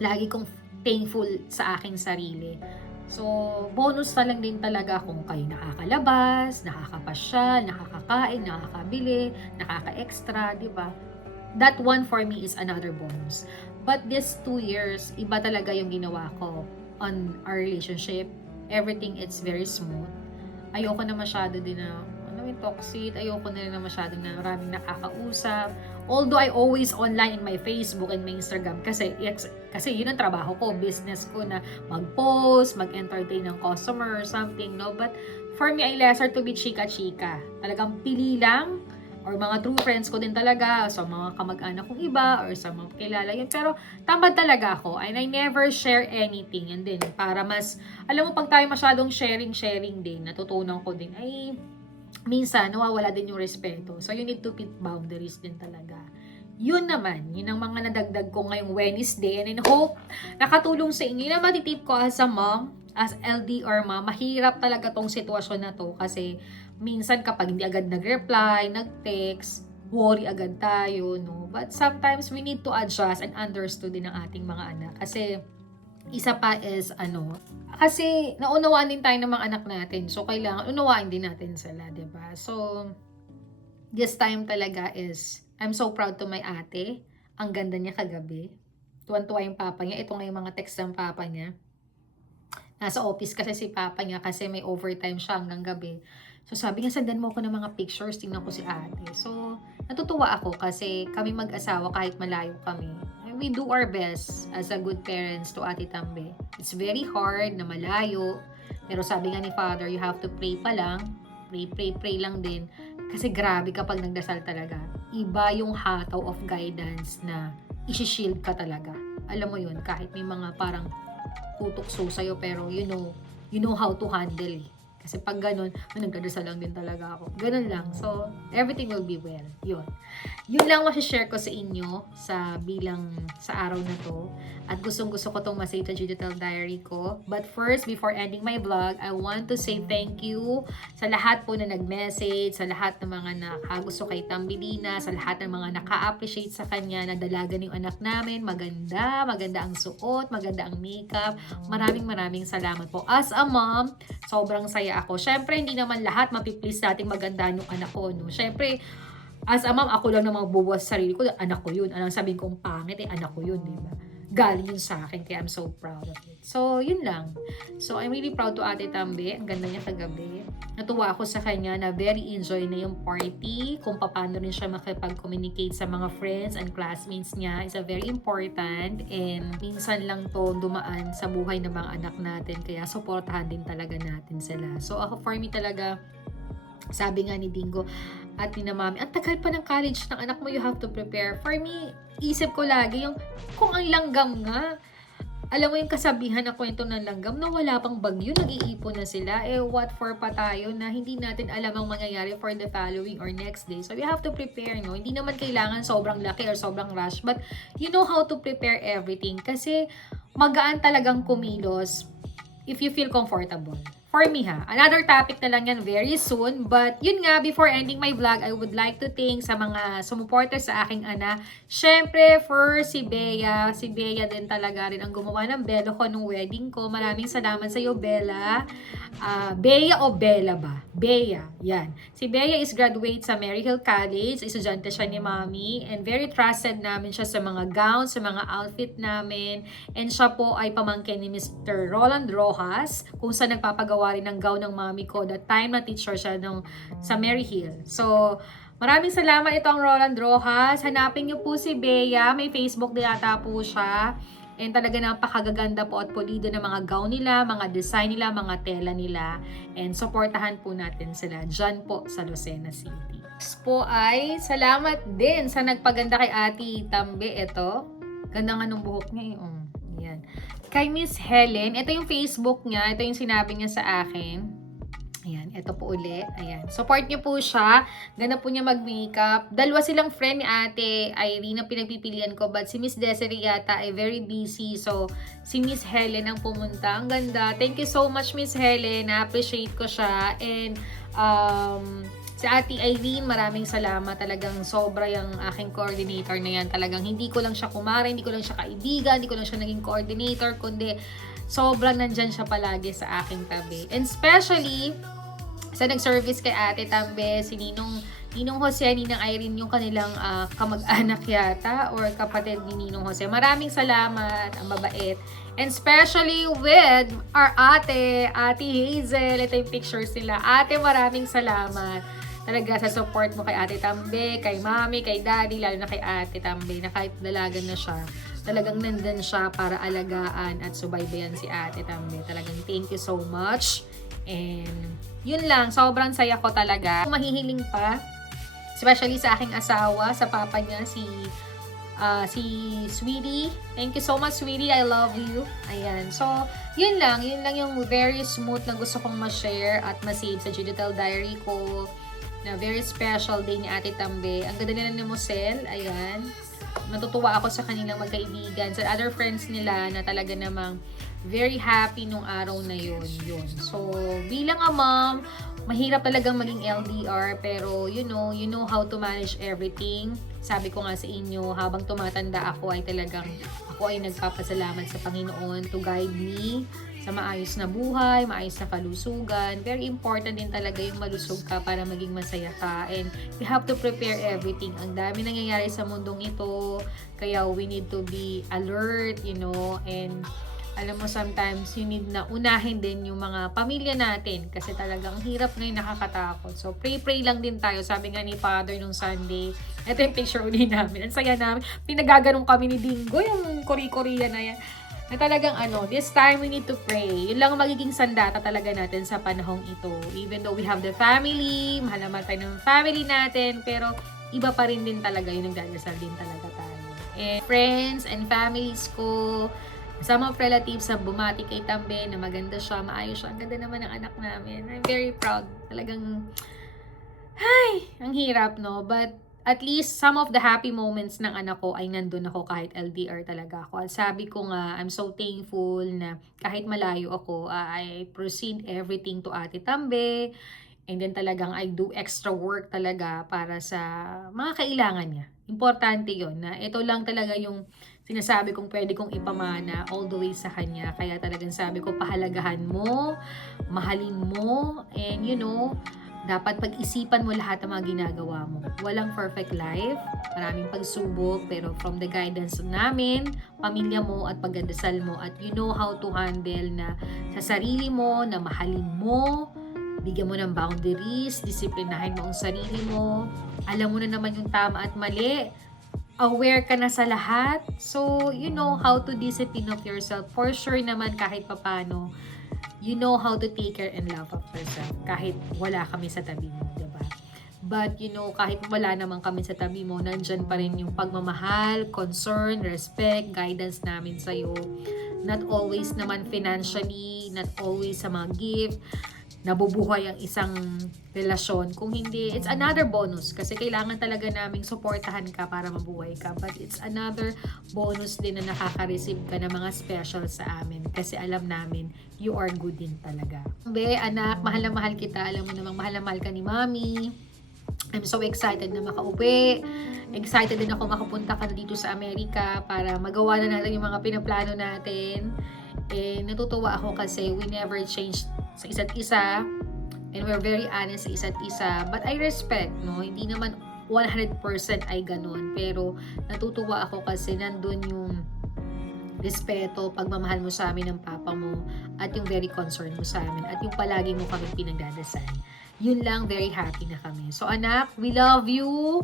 lagi kong thankful sa aking sarili. So, bonus na lang din talaga kung kayo nakakalabas, nakakapasyal, nakakakain, nakakabili, nakaka-extra, di ba? That one for me is another bonus. But this 2 years, iba talaga yung ginawa ko on our relationship. Everything, it's very smooth. Ayoko na masyado din na yung toxic, ayoko na rin na masyado na maraming nakakausap. Although I always online in my Facebook and my Instagram kasi yun ang trabaho ko, business ko na mag-post, mag-entertain ng customer or something, no? But for me, ay lesser to be chika-chika. Talagang pili lang, or mga true friends ko din talaga, sa mga kamag-anak kong iba, or sa mga kilala yun. Pero tamad talaga ako, and I never share anything. And then, para mas, alam mo, pag tayo masyadong sharing din, natutunan ko din, ay minsan nawawala din yung respeto. So you need to put boundaries din talaga. Yun naman, yun ang mga nadagdag ko ngayong Wednesday, and I hope nakatulong sa inyo. Yun ang matitip ko as a mom, as LDR mom, mahirap talaga tong sitwasyon na to kasi minsan kapag hindi agad nag-reply, nag-text, worry agad tayo, no? But sometimes we need to adjust and understand din ng ating mga anak kasi isa pa is kasi naunawaan din tayo ng mga anak natin. So, kailangan unawain din natin sila, 'di ba? So, this time talaga is, I'm so proud to my ate. Ang ganda niya kagabi. Tuwan-tuwa yung papa niya. Ito nga yung mga text ng papa niya. Nasa office kasi si papa niya kasi may overtime siya hanggang gabi. So sabi niya, sendan mo ko ng mga pictures, tingnan ko si ate. So natutuwa ako kasi kami mag-asawa kahit malayo kami. We do our best as a good parents to Ate Tambe. It's very hard na malayo. Pero sabi nga ni Father, you have to pray pa lang. Pray lang din. Kasi grabe kapag nagdasal talaga. Iba yung hataw of guidance na isi-shield ka talaga. Alam mo yun, kahit may mga parang tutukso sa'yo, pero you know how to handle eh. Kasi pag ganun, nagdadasal lang din talaga ako. Ganun lang. So, everything will be well. Yun lang share ko sa inyo sa araw na to. At gustong-gusto ko tong masave sa digital diary ko. But first, before ending my vlog, I want to say thank you sa lahat po na nag-message, sa lahat ng mga nakagusto kay Tambelina, sa lahat ng mga naka-appreciate sa kanya, nadalagan yung anak namin, maganda ang suot, maganda ang makeup. Maraming salamat po. As a mom, sobrang saya ako. Syempre, hindi naman lahat mapiplease nating maganda yung anak ko, no? Syempre, as a mom, ako lang namang bubuwas sa sarili ko, anak ko yun. Anong sabihin kong pangit, anak ko yun, di ba? Galing yun sa akin, kaya I'm so proud of it. So, yun lang. So, I'm really proud to Ate Tambe. Ang ganda niya kagabi. Natuwa ako sa kanya na very enjoy na yung party. Kung paano rin siya makipag-communicate sa mga friends and classmates niya is a very important. And minsan lang to dumaan sa buhay ng mga anak natin. Kaya supportahan din talaga natin sila. So, ako for me talaga, sabi nga ni Dingo at ni na Mami, ang tagal pa ng college ng anak mo, you have to prepare. For me, isip ko lagi yung, kung ang langgam nga, alam mo yung kasabihan na kwento ng langgam, na wala pang bagyo, nag-iipon na sila, what for pa tayo na hindi natin alam ang mangyayari for the following or next day. So, you have to prepare, no? Hindi naman kailangan sobrang laki or sobrang rush, but you know how to prepare everything. Kasi, magaan talagang kumilos if you feel comfortable. For me ha, another topic na lang yan very soon. But yun nga, before ending my vlog, I would like to thank sa mga sumuporta sa aking anak. Syempre, for si Bea. Si Bea din talaga rin ang gumawa ng belo ko nung wedding ko. Maraming salamat sa iyo, Bella. Bea o Bella ba? Bea, yan. Si Bea is graduate sa Maryhill College. Estudyante siya ni Mami. And very trusted namin siya sa mga gowns, sa mga outfit namin. And siya po ay pamangkin ni Mr. Roland Rojas, kung saan nagpapagawa rin ng gown ng mami ko that time na teacher siya sa Maryhill. So, maraming salamat. Ito ang Roland Rojas. Hanapin niyo po si Bea. May Facebook din ata po siya. And talaga napakagaganda po at pulido ng mga gown nila, mga design nila, mga tela nila. And supportahan po natin sila dyan po sa Lucena City. Next po ay salamat din sa nagpaganda kay Ate Tambe. Ito, ganda nga ng buhok niya eh. Yan. Kay Miss Helen, ito yung Facebook niya, ito yung sinabi niya sa akin. Ayan, ito po uli. Ayan. Support niyo po siya. Ganda po niya mag-makeup. Dalawa silang friend ni Ate Irene ang pinagpipilian ko, but si Miss Desiree yata ay very busy. So, si Miss Helen ang pumunta. Ang ganda. Thank you so much, Miss Helen. Na-appreciate ko siya. And, si Ate Irene, maraming salamat. Talagang sobra yung aking coordinator na yan. Talagang hindi ko lang siya kumare, hindi ko lang siya kaibigan, hindi ko lang siya naging coordinator, kundi sobrang nandyan siya palagi sa aking tabi. And especially, sa nag-service kay Ate Tambe, si Ninong Jose, Ninang Irene, yung kanilang kamag-anak yata, or kapatid ni Ninong Jose. Maraming salamat, ang babait. And especially with our Ate Hazel. Ito yung pictures nila. Ate, maraming salamat talaga sa support mo kay Ate Tambe, kay Mami, kay Daddy, lalo na kay Ate Tambe, na kahit dalagan na siya, talagang nandun siya para alagaan at subaybayan si Ate Tambe. Talagang thank you so much. And yun lang, sobrang saya ko talaga. Mahihiling pa, especially sa aking asawa, sa papa niya, si Sweetie. Thank you so much, Sweetie. I love you. Ayan. So, yun lang yung very smooth na gusto kong ma-share at ma-save sa digital diary ko, na very special day ni Ate Tambe. Ang ganda nila ni Mosel. Ayan. Natutuwa ako sa kanilang magkaibigan, sa other friends nila na talaga namang very happy nung araw na yun. So, bilang a mom, mahirap talagang maging LDR, pero you know how to manage everything. Sabi ko nga sa inyo, habang tumatanda ako ay nagpapasalamat sa Panginoon to guide me sa maayos na buhay, maayos na kalusugan. Very important din talaga yung malusog ka para maging masaya ka. And we have to prepare everything. Ang dami nangyayari sa mundong ito, kaya we need to be alert, and alam mo, sometimes you need na unahin din yung mga pamilya natin kasi talagang hirap ngayon, nakakatakot. So, pray lang din tayo. Sabi nga ni Father nung Sunday, ito yung picture uli namin. Ang saya namin. Pinagaganong kami ni Dingo, yung Korea na yan. Na talagang this time we need to pray. Yun lang ang magiging sandata talaga natin sa panahong ito. Even though we have the family, mahal naman tayo ng family natin, pero iba pa rin din talaga yung nagdadasal din talaga tayo. And friends and families ko, sa mga relatives sa bumati kay Tambe na maganda siya, maayos siya. Ang ganda naman ng anak namin. I'm very proud. Talagang, ang hirap, no? But at least some of the happy moments ng anak ko ay nandun ako kahit LDR talaga ako. At sabi ko nga, I'm so thankful na kahit malayo ako, I proceed everything to Ate Tambe. And then talagang I do extra work talaga para sa mga kailangan niya. Importante yon na ito lang talaga yung sinasabi kong pwede kong ipamana all the way sa kanya. Kaya talagang sabi ko, pahalagahan mo, mahalin mo, and dapat pag-isipan mo lahat ng mga ginagawa mo. Walang perfect life, maraming pagsubok, pero from the guidance namin, pamilya mo at pagdadasal mo, at you know how to handle na sa sarili mo, na mahalin mo, bigyan mo ng boundaries, disiplinahin mo ang sarili mo, alam mo na naman yung tama at mali, aware ka na sa lahat, so you know how to discipline of yourself. For sure naman kahit papano, you know how to take care and love of yourself kahit wala kami sa tabi mo, diba? But kahit wala naman kami sa tabi mo, nandyan pa rin yung pagmamahal, concern, respect, guidance namin sa'yo. Not always naman financially, not always sa mga gift, nabubuhay ang isang relasyon. Kung hindi, it's another bonus. Kasi kailangan talaga naming suportahan ka para mabuhay ka. But it's another bonus din na nakaka-receive ka ng mga special sa amin. Kasi alam namin, you are good din talaga. Be, anak, mahal na mahal kita. Alam mo namang mahal na mahal ka ni Mami. I'm so excited na makauwi. Excited din ako makapunta ka dito sa Amerika para magawa na natin yung mga pinaplano natin. Natutuwa ako kasi we never changed sa isa't isa, and we're very honest sa isa't isa, but I respect, hindi naman 100% ay ganun, pero natutuwa ako kasi nandun yung respeto, pagmamahal mo sa amin ng papa mo, at yung very concerned mo sa amin, at yung palagi mo kami pinagdadasal. Yun lang, very happy na kami. So anak, we love you,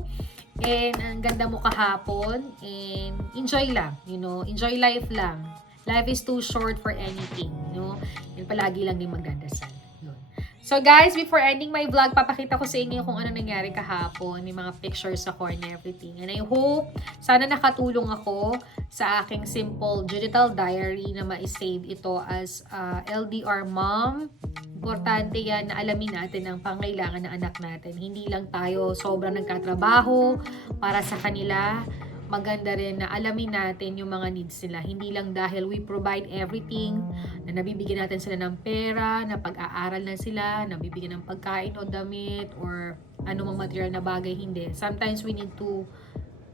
and ang ganda mo kahapon, and enjoy lang, enjoy life lang. Life is too short for anything, and palagi lang din magdadasal. Yun. So guys, before ending my vlog, papakita ko sa inyo kung ano nangyari kahapon. May mga pictures ako and everything. And I hope, sana nakatulong ako sa aking simple digital diary na ma-save ito as LDR mom. Importante yan na alamin natin ang pangailangan ng anak natin. Hindi lang tayo sobrang nagkatrabaho para sa kanila. Maganda rin na alamin natin yung mga needs nila. Hindi lang dahil we provide everything, na nabibigyan natin sila ng pera, na pag-aaral na sila, nabibigyan ng pagkain o damit, or anumang material na bagay, hindi. Sometimes we need to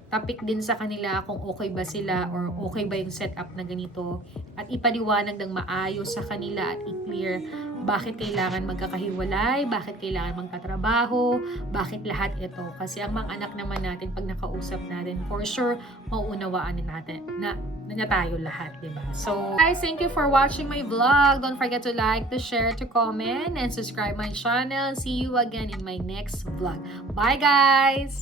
topic din sa kanila kung okay ba sila or okay ba yung setup na ganito, at ipaliwanag ng maayos sa kanila at i-clear bakit kailangan magkakahiwalay, bakit kailangan magkatrabaho, bakit lahat ito. Kasi ang mga anak naman natin, pag nakausap natin, for sure, mauunawaan natin na tayo lahat, diba? So, guys, thank you for watching my vlog. Don't forget to like, to share, to comment, and subscribe my channel. See you again in my next vlog. Bye, guys!